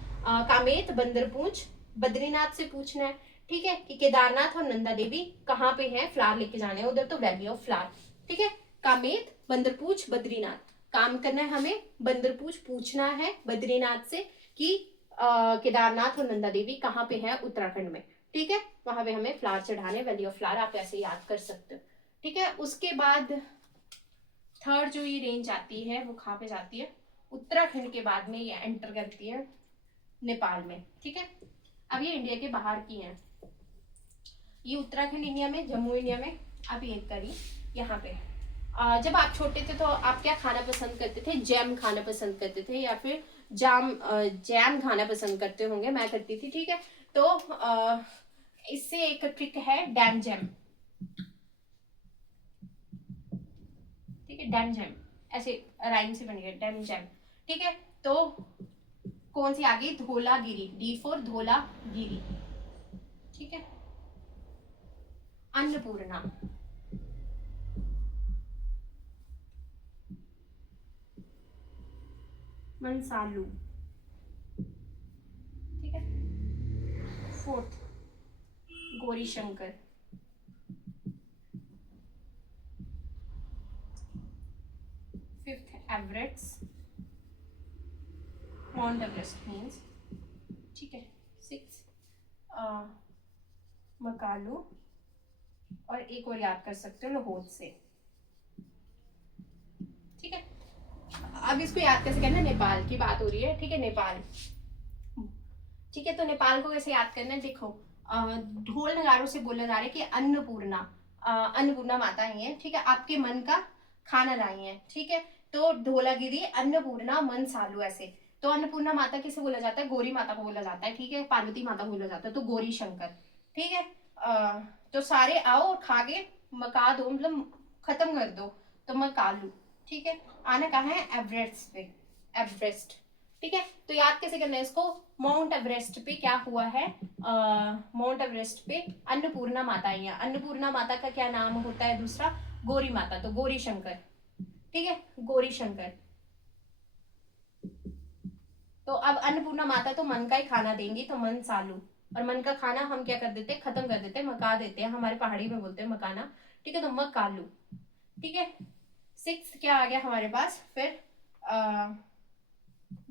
कामेत, बंदरपूछ, बद्रीनाथ से पूछना है, ठीक है, कि केदारनाथ और नंदा देवी कहाँ पे हैं, फ्लावर लेके जाने हैं उधर, तो वैली ऑफ फ्लावर, ठीक है। कामेत, बंदरपूछ, बद्रीनाथ, काम करना है हमें, बंदरपूछ पूछना है बद्रीनाथ से कि केदारनाथ और नंदा देवी कहाँ पे है उत्तराखंड में, ठीक है, वहां पे हमें फ्लावर चढ़ाने, वैली ऑफ फ्लावर, आप ऐसे याद कर सकते हो, ठीक है। उसके बाद थर्ड जो ये रेंज आती है वो कहाँ पे जाती है, उत्तराखंड के बाद में ये एंटर करती है नेपाल में, ठीक है। अब ये इंडिया के बाहर की है, ये उत्तराखंड इंडिया में, जम्मू इंडिया में, अब ये करी यहाँ पे। जब आप छोटे थे तो आप क्या खाना पसंद करते थे, जैम खाना पसंद करते थे या फिर जैम खाना पसंद करते होंगे, मैं करती थी, ठीक है। तो इससे एक ट्रिक है डैम जैम, ठीक है, डैम जैम ऐसे राइम से बनी है, डेम जैम, ठीक है। तो कौन सी आ गई, धोलागिरी, डी फॉर धोलागिरी, ठीक है। अन्नपूर्णा, मनसालू, ठीक है। फोर्थ गौरी शंकर, फिफ्थ एवरेट्स, माउंट एवरेस्ट मीन्स, ठीक है। सिक्स मकालू, और एक और याद कर सकते हो लाहौर से, ठीक है। अब इसको याद कैसे करना है, नेपाल की बात हो रही है, ठीक है, नेपाल, ठीक है। तो नेपाल को कैसे याद करना है, देखो ढोल नगारों से बोला जा रहा है कि अन्नपूर्णा, अन्नपूर्णा माता ही है, ठीक है, आपके मन का खाना लाई है, ठीक है। तो धोलागिरी, अन्नपूर्णा, मनसालू, ऐसे। तो अन्नपूर्णा माता किसे बोला जाता है, गौरी माता को बोला जाता है, ठीक है, पार्वती माता को बोला जाता है, तो गौरी शंकर, ठीक है। तो सारे आओ और खा के मका दो, मतलब खत्म कर दो, तो मकालू, ठीक है। आना कहाँ है, एवरेस्ट पे, एवरेस्ट, ठीक है। तो याद कैसे करना है इसको, माउंट एवरेस्ट पे क्या हुआ है, माउंट एवरेस्ट पे अन्नपूर्णा माता आई है। अन्नपूर्णा माता का क्या नाम होता है दूसरा, गौरी माता, तो गौरी शंकर, ठीक है, गौरी शंकर। तो अब अन्नपूर्णा माता तो मन का ही खाना देंगी, तो मन सालू, और मन का खाना हम क्या कर देते हैं, खत्म कर देते हैं, मका देते हैं, हमारे पहाड़ी में बोलते हैं मकाना, ठीक है, तो मकालू, ठीक है। सिक्स क्या आ गया हमारे पास फिर,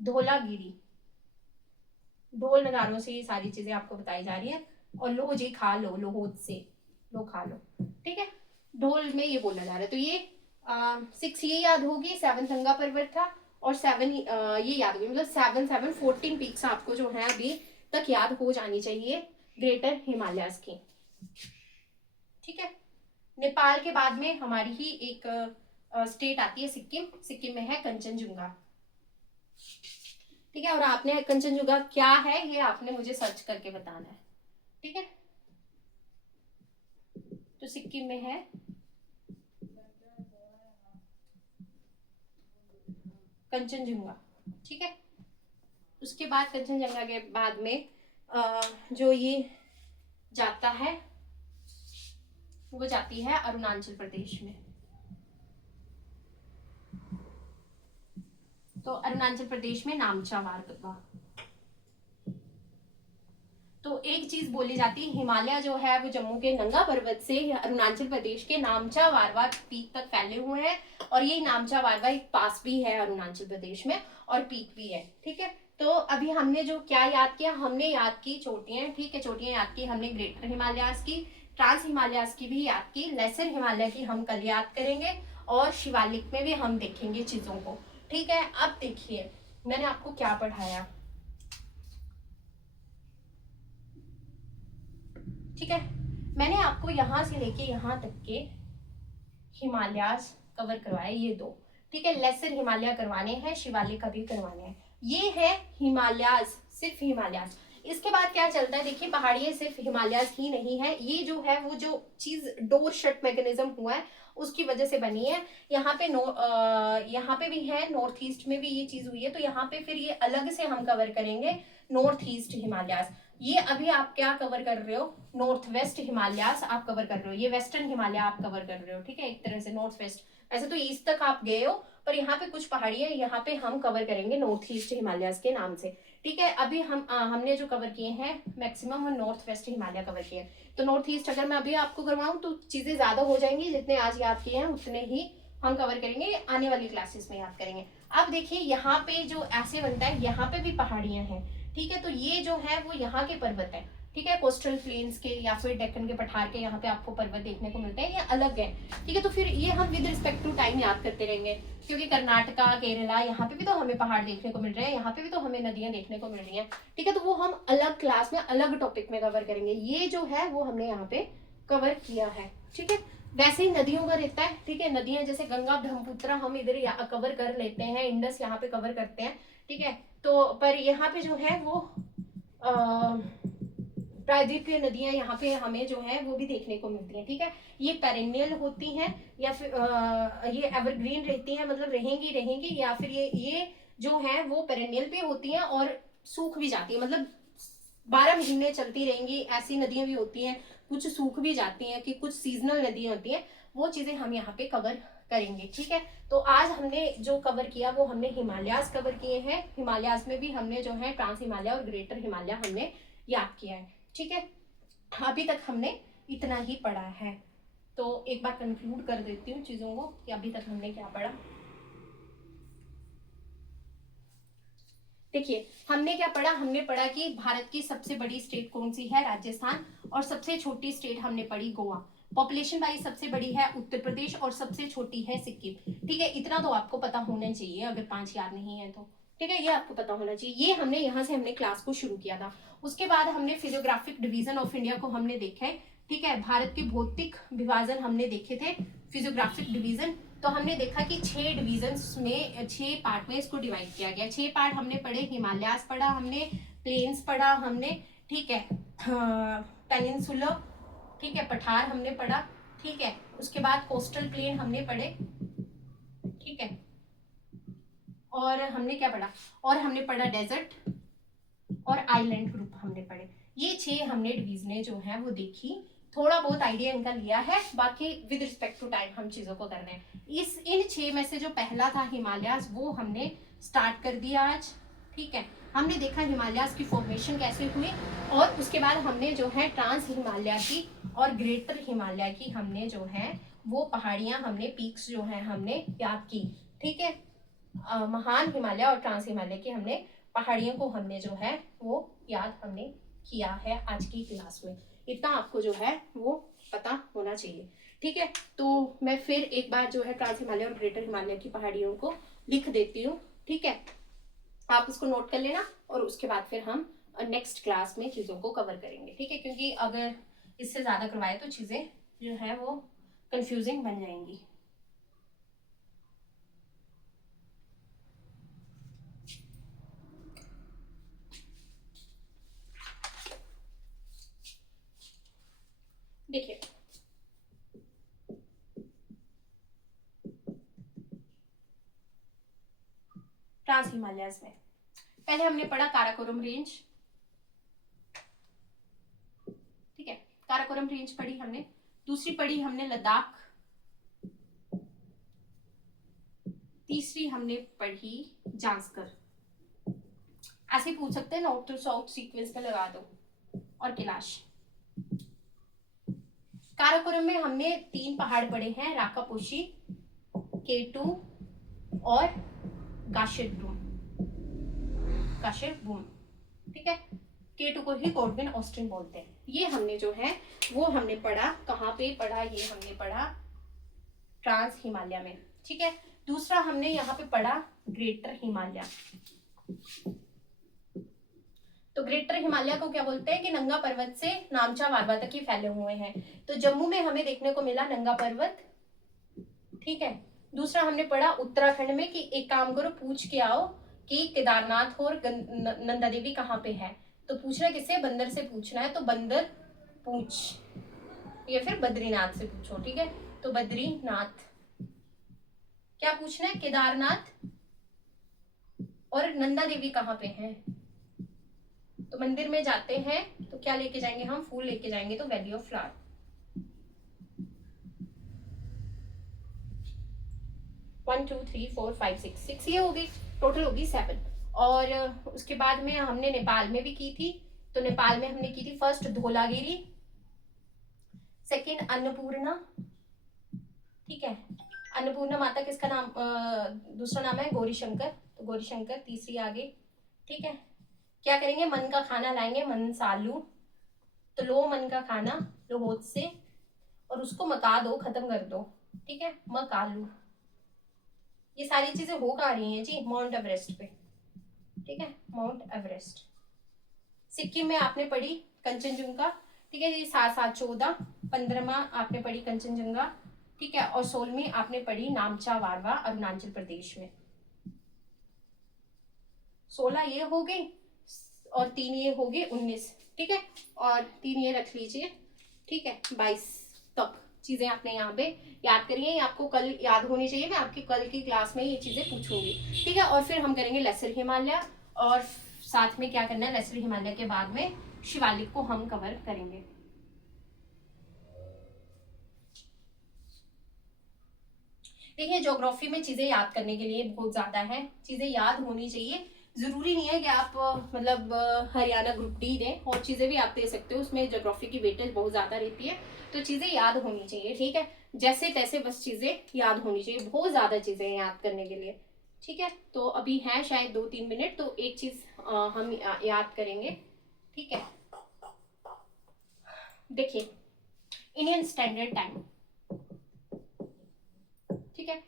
धोलागिरी, ढोल नगारों से ये सारी चीजें आपको बताई जा रही है, और लो जी खा लो, लोहोद से लो खा लो, ठीक है। ढोल में ये बोला जा रहा है, तो ये सिक्स ये याद होगी, सेवन गंगा पर्वत था, और सेवन ये याद होगी, मतलब सेवन सेवन 14 पीक्स आपको जो है अभी तक याद हो जानी चाहिए ग्रेटर हिमालयस की, ठीक है। नेपाल के बाद में हमारी ही एक स्टेट आती है सिक्किम, सिक्किम में है कंचनजुंगा, ठीक है। और आपने कंचनजुंगा क्या है ये आपने मुझे सर्च करके बताना है, ठीक है। तो सिक्किम में है कंचनजुंगा, ठीक है। उसके बाद कंचनजंगा के बाद में जो ये जाता है वो जाती है अरुणाचल प्रदेश में, तो अरुणाचल प्रदेश में नामचा मार्ग। तो एक चीज बोली जाती है, हिमालय जो है वो जम्मू के नंगा पर्वत से अरुणाचल प्रदेश के नामचा वारवा पीक तक फैले हुए हैं, और ये नामचा वारवा एक पास भी है अरुणाचल प्रदेश में, और पीक भी है, ठीक है। तो अभी हमने जो क्या याद किया, हमने याद की चोटियां, ठीक है, चोटियां याद की हमने, ग्रेटर हिमालयास की, ट्रांस हिमालयास की भी याद की, लेसर हिमालय की हम कल याद करेंगे, और शिवालिक में भी हम देखेंगे चीजों को, ठीक है। अब देखिए मैंने आपको क्या पढ़ाया, ठीक है। मैंने आपको यहां से लेके यहां तक के हिमालयास कवर करवाए, ये दो, ठीक है। लेसर हिमालय करवाने हैं, शिवालिक का भी करवाने हैं, ये है हिमालयास, सिर्फ हिमालयास। इसके बाद क्या चलता है, देखिए पहाड़ियां सिर्फ हिमालयास ही नहीं है, ये जो है वो जो चीज डोर शट मैकेनिज्म हुआ है उसकी वजह से बनी है। यहाँ पे यहाँ पे भी है, नॉर्थ ईस्ट में भी ये चीज हुई है, तो यहाँ पे फिर ये अलग से हम कवर करेंगे नॉर्थ ईस्ट हिमालयास। ये अभी आप क्या कवर कर रहे हो, नॉर्थ वेस्ट हिमालयास आप कवर कर रहे हो, ये वेस्टर्न हिमालय आप कवर कर रहे हो, ठीक है, एक तरह से नॉर्थ वेस्ट। वैसे तो ईस्ट तक आप गए हो, पर यहाँ पे कुछ पहाड़ियां यहाँ पे हम कवर करेंगे नॉर्थ ईस्ट हिमालयास के नाम से, ठीक है। अभी हमने जो कवर किए हैं maximum north west Himalaya cover किए हैं, तो नॉर्थ ईस्ट अगर मैं अभी आपको करवाऊं तो चीजें ज्यादा हो जाएंगी, जितने आज याद किए हैं उतने ही हम कवर करेंगे, आने वाली क्लासेस में याद करेंगे। अब देखिए यहाँ पे जो ऐसे बनता है, यहाँ पे भी पहाड़ियां हैं, ठीक है, तो ये जो है वो यहाँ के पर्वत है, ठीक है, कोस्टल प्लेन्स के या फिर डेक्कन के पठार के यहाँ पे आपको पर्वत देखने को मिलते हैं, ये अलग है, ठीक है। तो फिर ये हम विद रिस्पेक्ट टू टाइम याद करते रहेंगे, क्योंकि कर्नाटका केरला यहाँ पे भी तो हमें पहाड़ देखने को मिल रहे हैं, यहाँ पे भी तो हमें नदियां देखने को मिल रही हैं, ठीक है। तो वो हम अलग क्लास में अलग टॉपिक में कवर करेंगे, ये जो है वो हमने यहाँ पे कवर किया है, ठीक है। वैसे ही नदियों का रहता है, ठीक है, नदियां जैसे गंगा ब्रह्मपुत्र हम इधर कवर कर लेते हैं, इंडस यहाँ पे कवर करते हैं, ठीक है। तो पर यहाँ पे जो है वो प्रायद्वीपीय नदियां यहाँ पे हमें जो है वो भी देखने को मिलती हैं। ठीक है, ये पेरेनियल होती हैं या फिर ये एवरग्रीन रहती हैं, मतलब रहेंगी रहेंगी, या फिर ये जो है वो पेरेनियल भी होती हैं और सूख भी जाती है, मतलब 12 महीने चलती रहेंगी। ऐसी नदियां भी होती हैं, कुछ सूख भी जाती हैं, कि कुछ सीजनल नदियां होती हैं, वो चीजें हम यहाँ पे कवर करेंगे। ठीक है, तो आज हमने जो कवर किया वो हमने हिमालयाज कवर किए हैं। हिमालयाज में भी हमने जो है ट्रांस हिमालय और ग्रेटर हिमालय हमने याद किया है। ठीक है, अभी तक हमने इतना ही पढ़ा है। तो एक बार कंक्लूड कर देती हूँ चीजों को कि अभी तक हमने क्या पढ़ा। देखिए, हमने क्या पढ़ा, हमने पढ़ा कि भारत की सबसे बड़ी स्टेट कौन सी है, राजस्थान, और सबसे छोटी स्टेट हमने पढ़ी गोवा। पॉपुलेशन वाइज सबसे बड़ी है उत्तर प्रदेश और सबसे छोटी है सिक्किम। ठीक है, इतना तो आपको पता होना चाहिए, अगर 5 याद नहीं है तो। ठीक है, ये आपको पता होना चाहिए। ये हमने यहाँ से हमने क्लास को शुरू किया था। उसके बाद हमने फिजियोग्राफिक डिवीजन ऑफ इंडिया को हमने देखा है। ठीक है, भारत के भौतिक विभाजन हमने देखे थे, फिजियोग्राफिक डिवीजन। तो हमने देखा कि 6 डिवीजन्स में, 6 पार्ट में इसको डिवाइड किया गया। 6 पार्ट हमने पढ़े, हिमालयास पढ़ा हमने, प्लेन्स पढ़ा हमने, ठीक है, पेनिनसुलर, ठीक है, पठार हमने पढ़ा, ठीक है, उसके बाद कोस्टल प्लेन हमने पढ़े, ठीक है, और हमने क्या पढ़ा, और हमने पढ़ा डेजर्ट और आइलैंड ग्रुप हमने पढ़े। ये 6 हमने डिवीजने जो है वो देखी, थोड़ा बहुत आइडिया इनका लिया है, बाकी विद रिस्पेक्ट टू टाइम हम चीजों को कर रहे हैं। इन 6 में से जो पहला था हिमालयास, वो हमने स्टार्ट कर दिया आज। ठीक है, हमने देखा हिमालयास की फॉर्मेशन कैसे हुई, और उसके बाद हमने जो है ट्रांस हिमालय की और ग्रेटर हिमालय की हमने जो है वो पहाड़ियां, हमने पीक्स जो है हमने याद की। ठीक है, महान हिमालय और ट्रांस हिमालय की हमने पहाड़ियों को हमने जो है वो याद हमने किया है आज की क्लास में। इतना आपको जो है वो पता होना चाहिए। ठीक है, तो मैं फिर एक बार जो है ट्रांस हिमालय और ग्रेटर हिमालय की पहाड़ियों को लिख देती हूँ। ठीक है, आप उसको नोट कर लेना, और उसके बाद फिर हम नेक्स्ट क्लास में चीज़ों को कवर करेंगे। ठीक है, क्योंकि अगर इससे ज़्यादा करवाए तो चीज़ें जो है वो कंफ्यूजिंग बन जाएंगी। देखिए, ट्रांस हिमालयाज में पहले हमने पढ़ा काराकोरम रेंज। ठीक है, काराकोरम रेंज पढ़ी हमने। दूसरी पढ़ी हमने लद्दाख। तीसरी हमने पढ़ी जांस्कर। ऐसे पूछ सकते हैं, नॉर्थ टू साउथ सीक्वेंस में लगा दो, और कैलाश। काराकोरम में हमने 3 पहाड़ पढ़े हैं, राकापोशी, K2 और गाशिरबूम। ठीक है, K2 को ही गॉडविन ऑस्टिन बोलते हैं। ये हमने जो है वो हमने पढ़ा, कहाँ पे पढ़ा, ये हमने पढ़ा ट्रांस हिमालय में। ठीक है, दूसरा हमने यहाँ पे पढ़ा ग्रेटर हिमालय। तो ग्रेटर हिमालय को क्या बोलते हैं कि नंगा पर्वत से नामचा वारवा तक ही फैले हुए हैं। तो जम्मू में हमें देखने को मिला नंगा पर्वत। ठीक है, दूसरा हमने पढ़ा उत्तराखंड में कि एक काम करो, पूछ के आओ कि केदारनाथ और नंदा देवी कहाँ पे है। तो पूछना किससे, बंदर से पूछना है, तो बंदर पूछ, या फिर बद्रीनाथ से पूछो। ठीक है, तो बद्रीनाथ क्या पूछना है, केदारनाथ और नंदा देवी कहाँ पे है। तो मंदिर में जाते हैं तो क्या लेके जाएंगे, हम फूल लेके जाएंगे, तो valley of flower. One two three four five six ये होगी, टोटल होगी 7। और उसके बाद में हमने नेपाल में भी की थी। तो नेपाल में हमने की थी फर्स्ट धौलागिरी, सेकंड अन्नपूर्णा। ठीक है, अन्नपूर्णा माता किसका नाम, दूसरा नाम है गौरी शंकर, तो गौरी शंकर तीसरी आ गई। ठीक है, क्या करेंगे, मन का खाना लाएंगे, मनसालू, तो लो मन का खाना लोहोत से, और उसको मका दो, खत्म कर दो। ठीक है, मकालू। ये सारी चीजें हो कहाँ रही हैं जी, माउंट एवरेस्ट पे। ठीक है, माउंट एवरेस्ट। सिक्किम में आपने पढ़ी कंचनजुंगा। ठीक है जी, 7-7-14, 15वां आपने पढ़ी कंचनजुंगा। ठीक है, और 16वीं आपने पढ़ी नामचा वारवा अरुणाचल प्रदेश में। 16 ये हो गई और 3 ये हो गए 19। ठीक है, और 3 ये रख लीजिए, ठीक है। 22 तक चीजें आपने यहाँ पे याद करिए, ये आपको कल याद होनी चाहिए, मैं आपकी कल की क्लास में ये चीजें पूछूंगी, ठीक है। और फिर हम करेंगे लेसर हिमालय, और साथ में क्या करना है, लेसर हिमालय के बाद में शिवालिक को हम कवर करेंगे। देखिए ज्योग्राफी में चीजें याद करने के लिए बहुत ज्यादा है, चीजें याद होनी चाहिए, जरूरी नहीं है कि आप मतलब हरियाणा ग्रुप डी दें, और चीजें भी आप दे सकते हो, उसमें ज्योग्राफी की वेटेज बहुत ज्यादा रहती है, तो चीजें याद होनी चाहिए, ठीक है। जैसे तैसे बस चीजें याद होनी चाहिए, बहुत ज्यादा चीजें याद करने के लिए, ठीक है। तो अभी है शायद 2-3 मिनट, तो एक चीज हम याद करेंगे, ठीक है। देखिए इंडियन स्टैंडर्ड टाइम, ठीक है।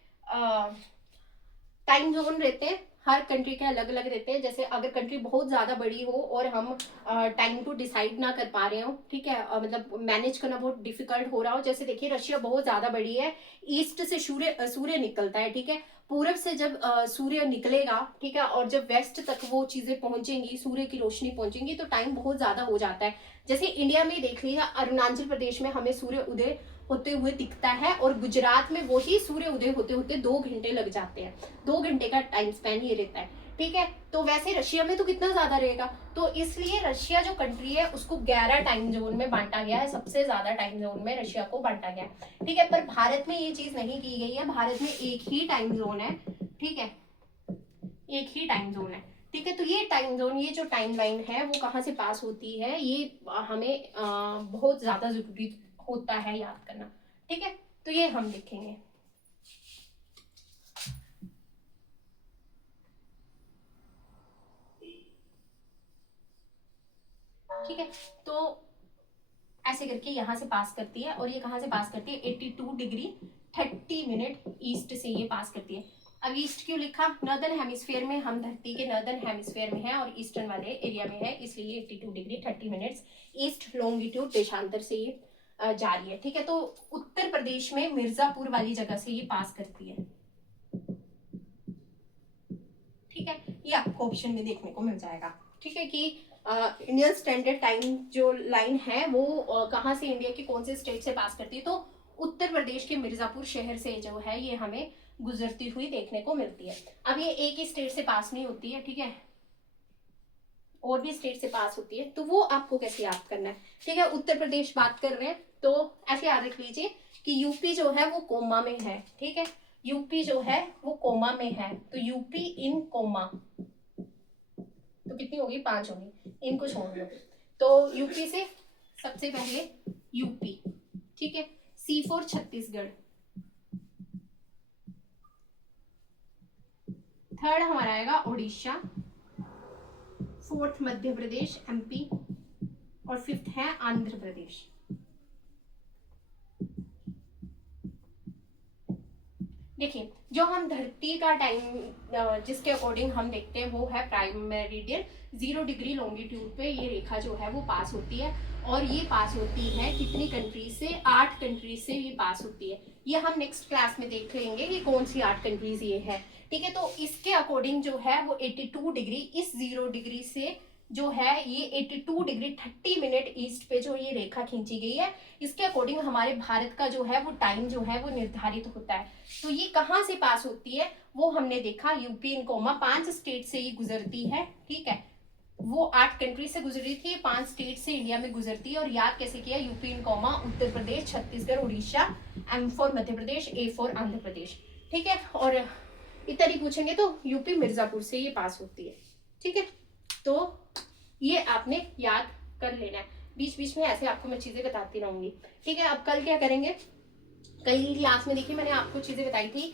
टाइम जोन रहते हैं, हर कंट्री के अलग अलग रहते हैं। जैसे अगर कंट्री बहुत ज्यादा बड़ी हो और हम टाइम को डिसाइड ना कर पा रहे हो, ठीक है, मतलब मैनेज करना बहुत डिफिकल्ट हो रहा हो, जैसे देखिए रशिया बहुत ज्यादा बड़ी है, ईस्ट से सूर्य निकलता है, ठीक है। पूरब से जब सूर्य निकलेगा, ठीक है, और जब वेस्ट तक वो चीजें पहुंचेंगी, सूर्य की रोशनी पहुंचेंगी, तो टाइम बहुत ज्यादा हो जाता है। जैसे इंडिया में देख लीजिए, अरुणाचल प्रदेश में हमें सूर्य उदय होते हुए दिखता है, और गुजरात में वही सूर्य उदय होते होते 2 घंटे लग जाते हैं, 2 घंटे का टाइम स्पैन ये रहता है, ठीक है। तो वैसे रशिया में तो कितना ज्यादा रहेगा, तो इसलिए रशिया जो कंट्री है उसको 11 टाइम जोन में बांटा गया है, सबसे ज्यादा टाइम जोन में रशिया को बांटा गया है, ठीक है। पर भारत में ये चीज नहीं की गई है, भारत में एक ही टाइम जोन है, ठीक है, एक ही टाइम जोन है, ठीक है। तो ये टाइम जोन, ये जो टाइम लाइन है वो कहाँ से पास होती है, ये हमें बहुत ज्यादा जरूरी होता है याद करना, ठीक है। तो ये हम देखेंगे, ठीक है। तो ऐसे करके यहाँ से पास करती है, और ये कहाँ से पास करती है, 82 डिग्री 30 मिनट ईस्ट से ये पास करती है। अब ईस्ट क्यों लिखा, नॉर्दर्न हेमिस्फीयर में, हम धरती के नॉर्दर्न हेमिस्फीयर में है और ईस्टर्न वाले एरिया में है, इसलिए 82 डिग्री 30 मिनट्स ईस्ट लॉन्गिट्यूड देशांतर से ये जा रही है, ठीक है। तो उत्तर प्रदेश में मिर्जापुर वाली जगह से ये पास करती है, ठीक है। ये आपको ऑप्शन में देखने को मिल जाएगा, ठीक है, कि इंडियन स्टैंडर्ड टाइम जो लाइन है वो कहाँ से, इंडिया के कौन से स्टेट से पास करती है, तो उत्तर प्रदेश के मिर्जापुर शहर से जो है ये हमें गुजरती हुई देखने को मिलती है। अब ये एक ही स्टेट से पास नहीं होती है, ठीक है, और भी स्टेट से पास होती है, तो वो आपको कैसे याद करना है, ठीक है। उत्तर प्रदेश बात कर रहे हैं तो ऐसे याद रख लीजिए कि यूपी जो है वो कोमा में है, ठीक है, यूपी जो है वो कोमा में है, तो यूपी इन कोमा, तो कितनी होगी, 5 होगी, इनको छोड़ दो। तो यूपी से सबसे पहले यूपी, ठीक है, C4 छत्तीसगढ़, थर्ड हमारा आएगा उड़ीसा, फोर्थ मध्य प्रदेश MP, और फिफ्थ है आंध्र प्रदेश। देखिए जो हम धरती का टाइम जिसके अकॉर्डिंग हम देखते हैं वो है प्राइम मेरिडियन, 0 डिग्री लॉन्गिट्यूड पे ये रेखा जो है वो पास होती है, और ये पास होती है कितनी कंट्रीज से, 8 कंट्रीज से ये पास होती है। ये हम नेक्स्ट क्लास में देख लेंगे कि कौन सी 8 कंट्रीज ये है, ठीक है। तो इसके अकॉर्डिंग जो है वो 82 डिग्री, इस 0 डिग्री से जो है ये 82 डिग्री 30 मिनट ईस्ट पे जो ये रेखा खींची गई है, इसके अकॉर्डिंग हमारे भारत का जो है वो टाइम जो है वो निर्धारित होता है। तो ये कहाँ से पास होती है वो हमने देखा, यूपी इन कोमा, 5 स्टेट से ये गुजरती है, ठीक है। वो 8 कंट्री से गुजरी थी, 5 स्टेट से इंडिया में गुजरती है, और याद कैसे किया, UP in coma, Uttar Pradesh, Chhattisgarh, Orissa, M for Madhya Pradesh, A for Andhra Pradesh, ठीक है। और इतना ही पूछेंगे तो यूपी मिर्जापुर से ये पास होती है, ठीक है। तो ये आपने याद कर लेना है, बीच बीच में ऐसे आपको मैं चीजें बताती रहूंगी, ठीक है। अब कल क्या करेंगे, कल क्लास में देखिए मैंने आपको चीजें बताई थी,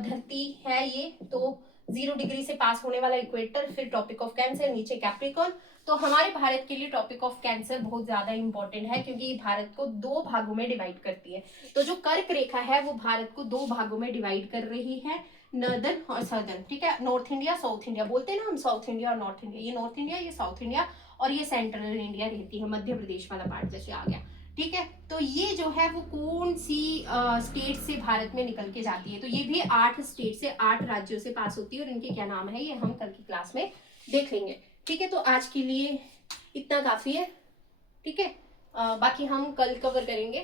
धरती है ये, तो 0 डिग्री से पास होने वाला इक्वेटर, फिर टॉपिक ऑफ कैंसर, नीचे कैप्रिकॉर्न। तो हमारे भारत के लिए टॉपिक ऑफ कैंसर बहुत ज्यादा इंपॉर्टेंट है, क्योंकि भारत को 2 भागों में डिवाइड करती है। तो जो कर्क रेखा है वो भारत को 2 भागों में डिवाइड कर रही है, नॉर्दर्न और सदर्न, ठीक है। नॉर्थ इंडिया, साउथ इंडिया बोलते हैं ना हम, साउथ इंडिया और नॉर्थ इंडिया, ये नॉर्थ इंडिया, ये साउथ इंडिया, और ये सेंट्रल इंडिया रहती है, मध्य प्रदेश वाला पार्ट जैसे आ गया, ठीक है। तो ये जो है वो कौन सी स्टेट से भारत में निकल के जाती है, तो ये भी 8 स्टेट से, 8 राज्यों से पास होती है, और इनके क्या नाम है ये हम कल की क्लास में देख लेंगे, ठीक है। तो आज के लिए इतना काफी है, ठीक है। बाकी हम कल कवर करेंगे,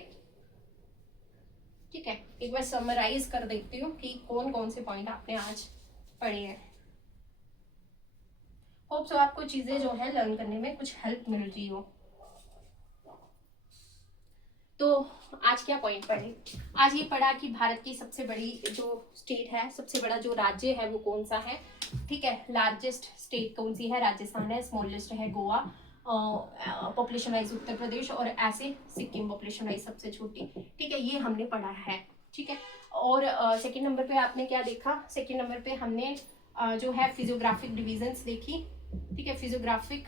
ठीक है। एक बार समराइज कर देती हूँ कि कौन कौन से पॉइंट आपने आज पढ़े हैं। होप सो आपको चीजें जो है लर्न करने में कुछ हेल्प मिल रही हो। तो आज क्या पॉइंट पढ़े? आज ये पढ़ा कि भारत की सबसे बड़ी जो स्टेट है, सबसे बड़ा जो राज्य है वो कौन सा है, ठीक है। लार्जेस्ट स्टेट कौन सी है? राजस्थान है। स्मॉलेस्ट है गोवा। पॉपुलेशन वाइज उत्तर प्रदेश, और ऐसे सिक्किम पॉपुलेशन वाइज सबसे छोटी, ठीक है। ये हमने पढ़ा है, ठीक है। और सेकंड नंबर पे आपने क्या देखा? सेकंड नंबर पे हमने जो है फिजियोग्राफिक डिविजन्स देखी, ठीक है। फिजियोग्राफिक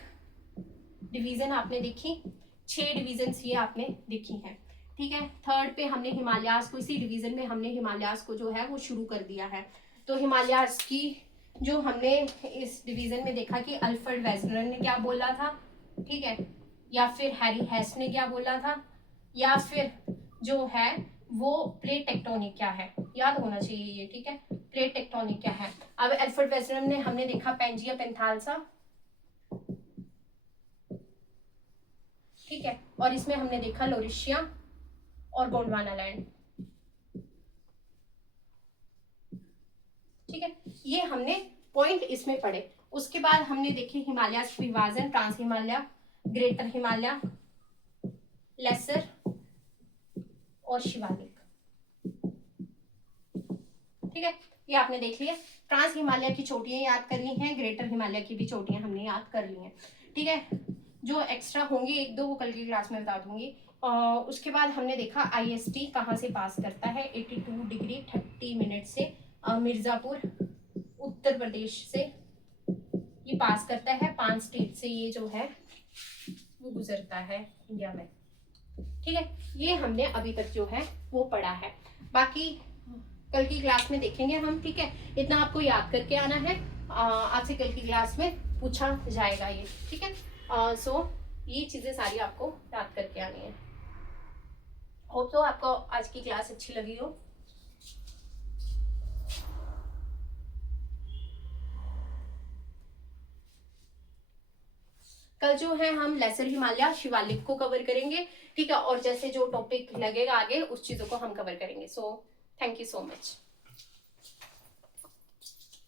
डिवीजन आपने देखी, 6 डिवीजन्स ये आपने देखी हैं, ठीक है। थर्ड पे हमने हिमालयास को, इसी डिवीजन में हमने हिमालयास को जो है वो शुरू कर दिया है। तो हिमालयास की जो हमने इस डिवीजन में देखा कि अल्फ्रेड वेस्लर ने क्या बोला था, ठीक है, या फिर हैरी हेस ने क्या बोला था, या फिर जो है वो प्लेट टेक्टोनिक क्या है, याद होना चाहिए ये, ठीक है। प्लेट टेक्टोनिक क्या है? अब अल्फ्रेड वेस्लर ने हमने देखा पेंजिया पेंथालसा, ठीक है। और इसमें हमने देखा लोरिशिया और गोंडवाना लैंड, ठीक है। ये हमने पॉइंट इसमें पढ़े। उसके बाद हमने देखे हिमालय विभाजन, trans Himalaya, greater Himalaya, lesser और शिवालिक, ठीक है। ये आपने देख लिया। ट्रांस हिमालय की चोटियां याद कर ली हैं, ग्रेटर हिमालय की भी चोटियां हमने याद कर ली हैं, ठीक है। जो एक्स्ट्रा होंगे एक दो वो कल की क्लास में बता दूंगी। उसके बाद हमने देखा IST कहाँ से पास करता है, 82 डिग्री 30 मिनट से मिर्जापुर उत्तर प्रदेश से ये पास करता है। 5 स्टेट से ये जो है वो गुजरता है इंडिया में, ठीक है। ये हमने अभी तक जो है वो पढ़ा है। बाकी कल की क्लास में देखेंगे हम, ठीक है। इतना आपको याद करके आना है, आपसे कल की क्लास में पूछा जाएगा ये, ठीक है। सो ये चीजें सारी आपको याद करके आनी है। होप तो आपको आज की क्लास अच्छी लगी हो। कल जो है हम लेसर हिमालय शिवालिक को कवर करेंगे, ठीक है। और जैसे जो टॉपिक लगेगा आगे उस चीजों को हम कवर करेंगे। So thank you so much.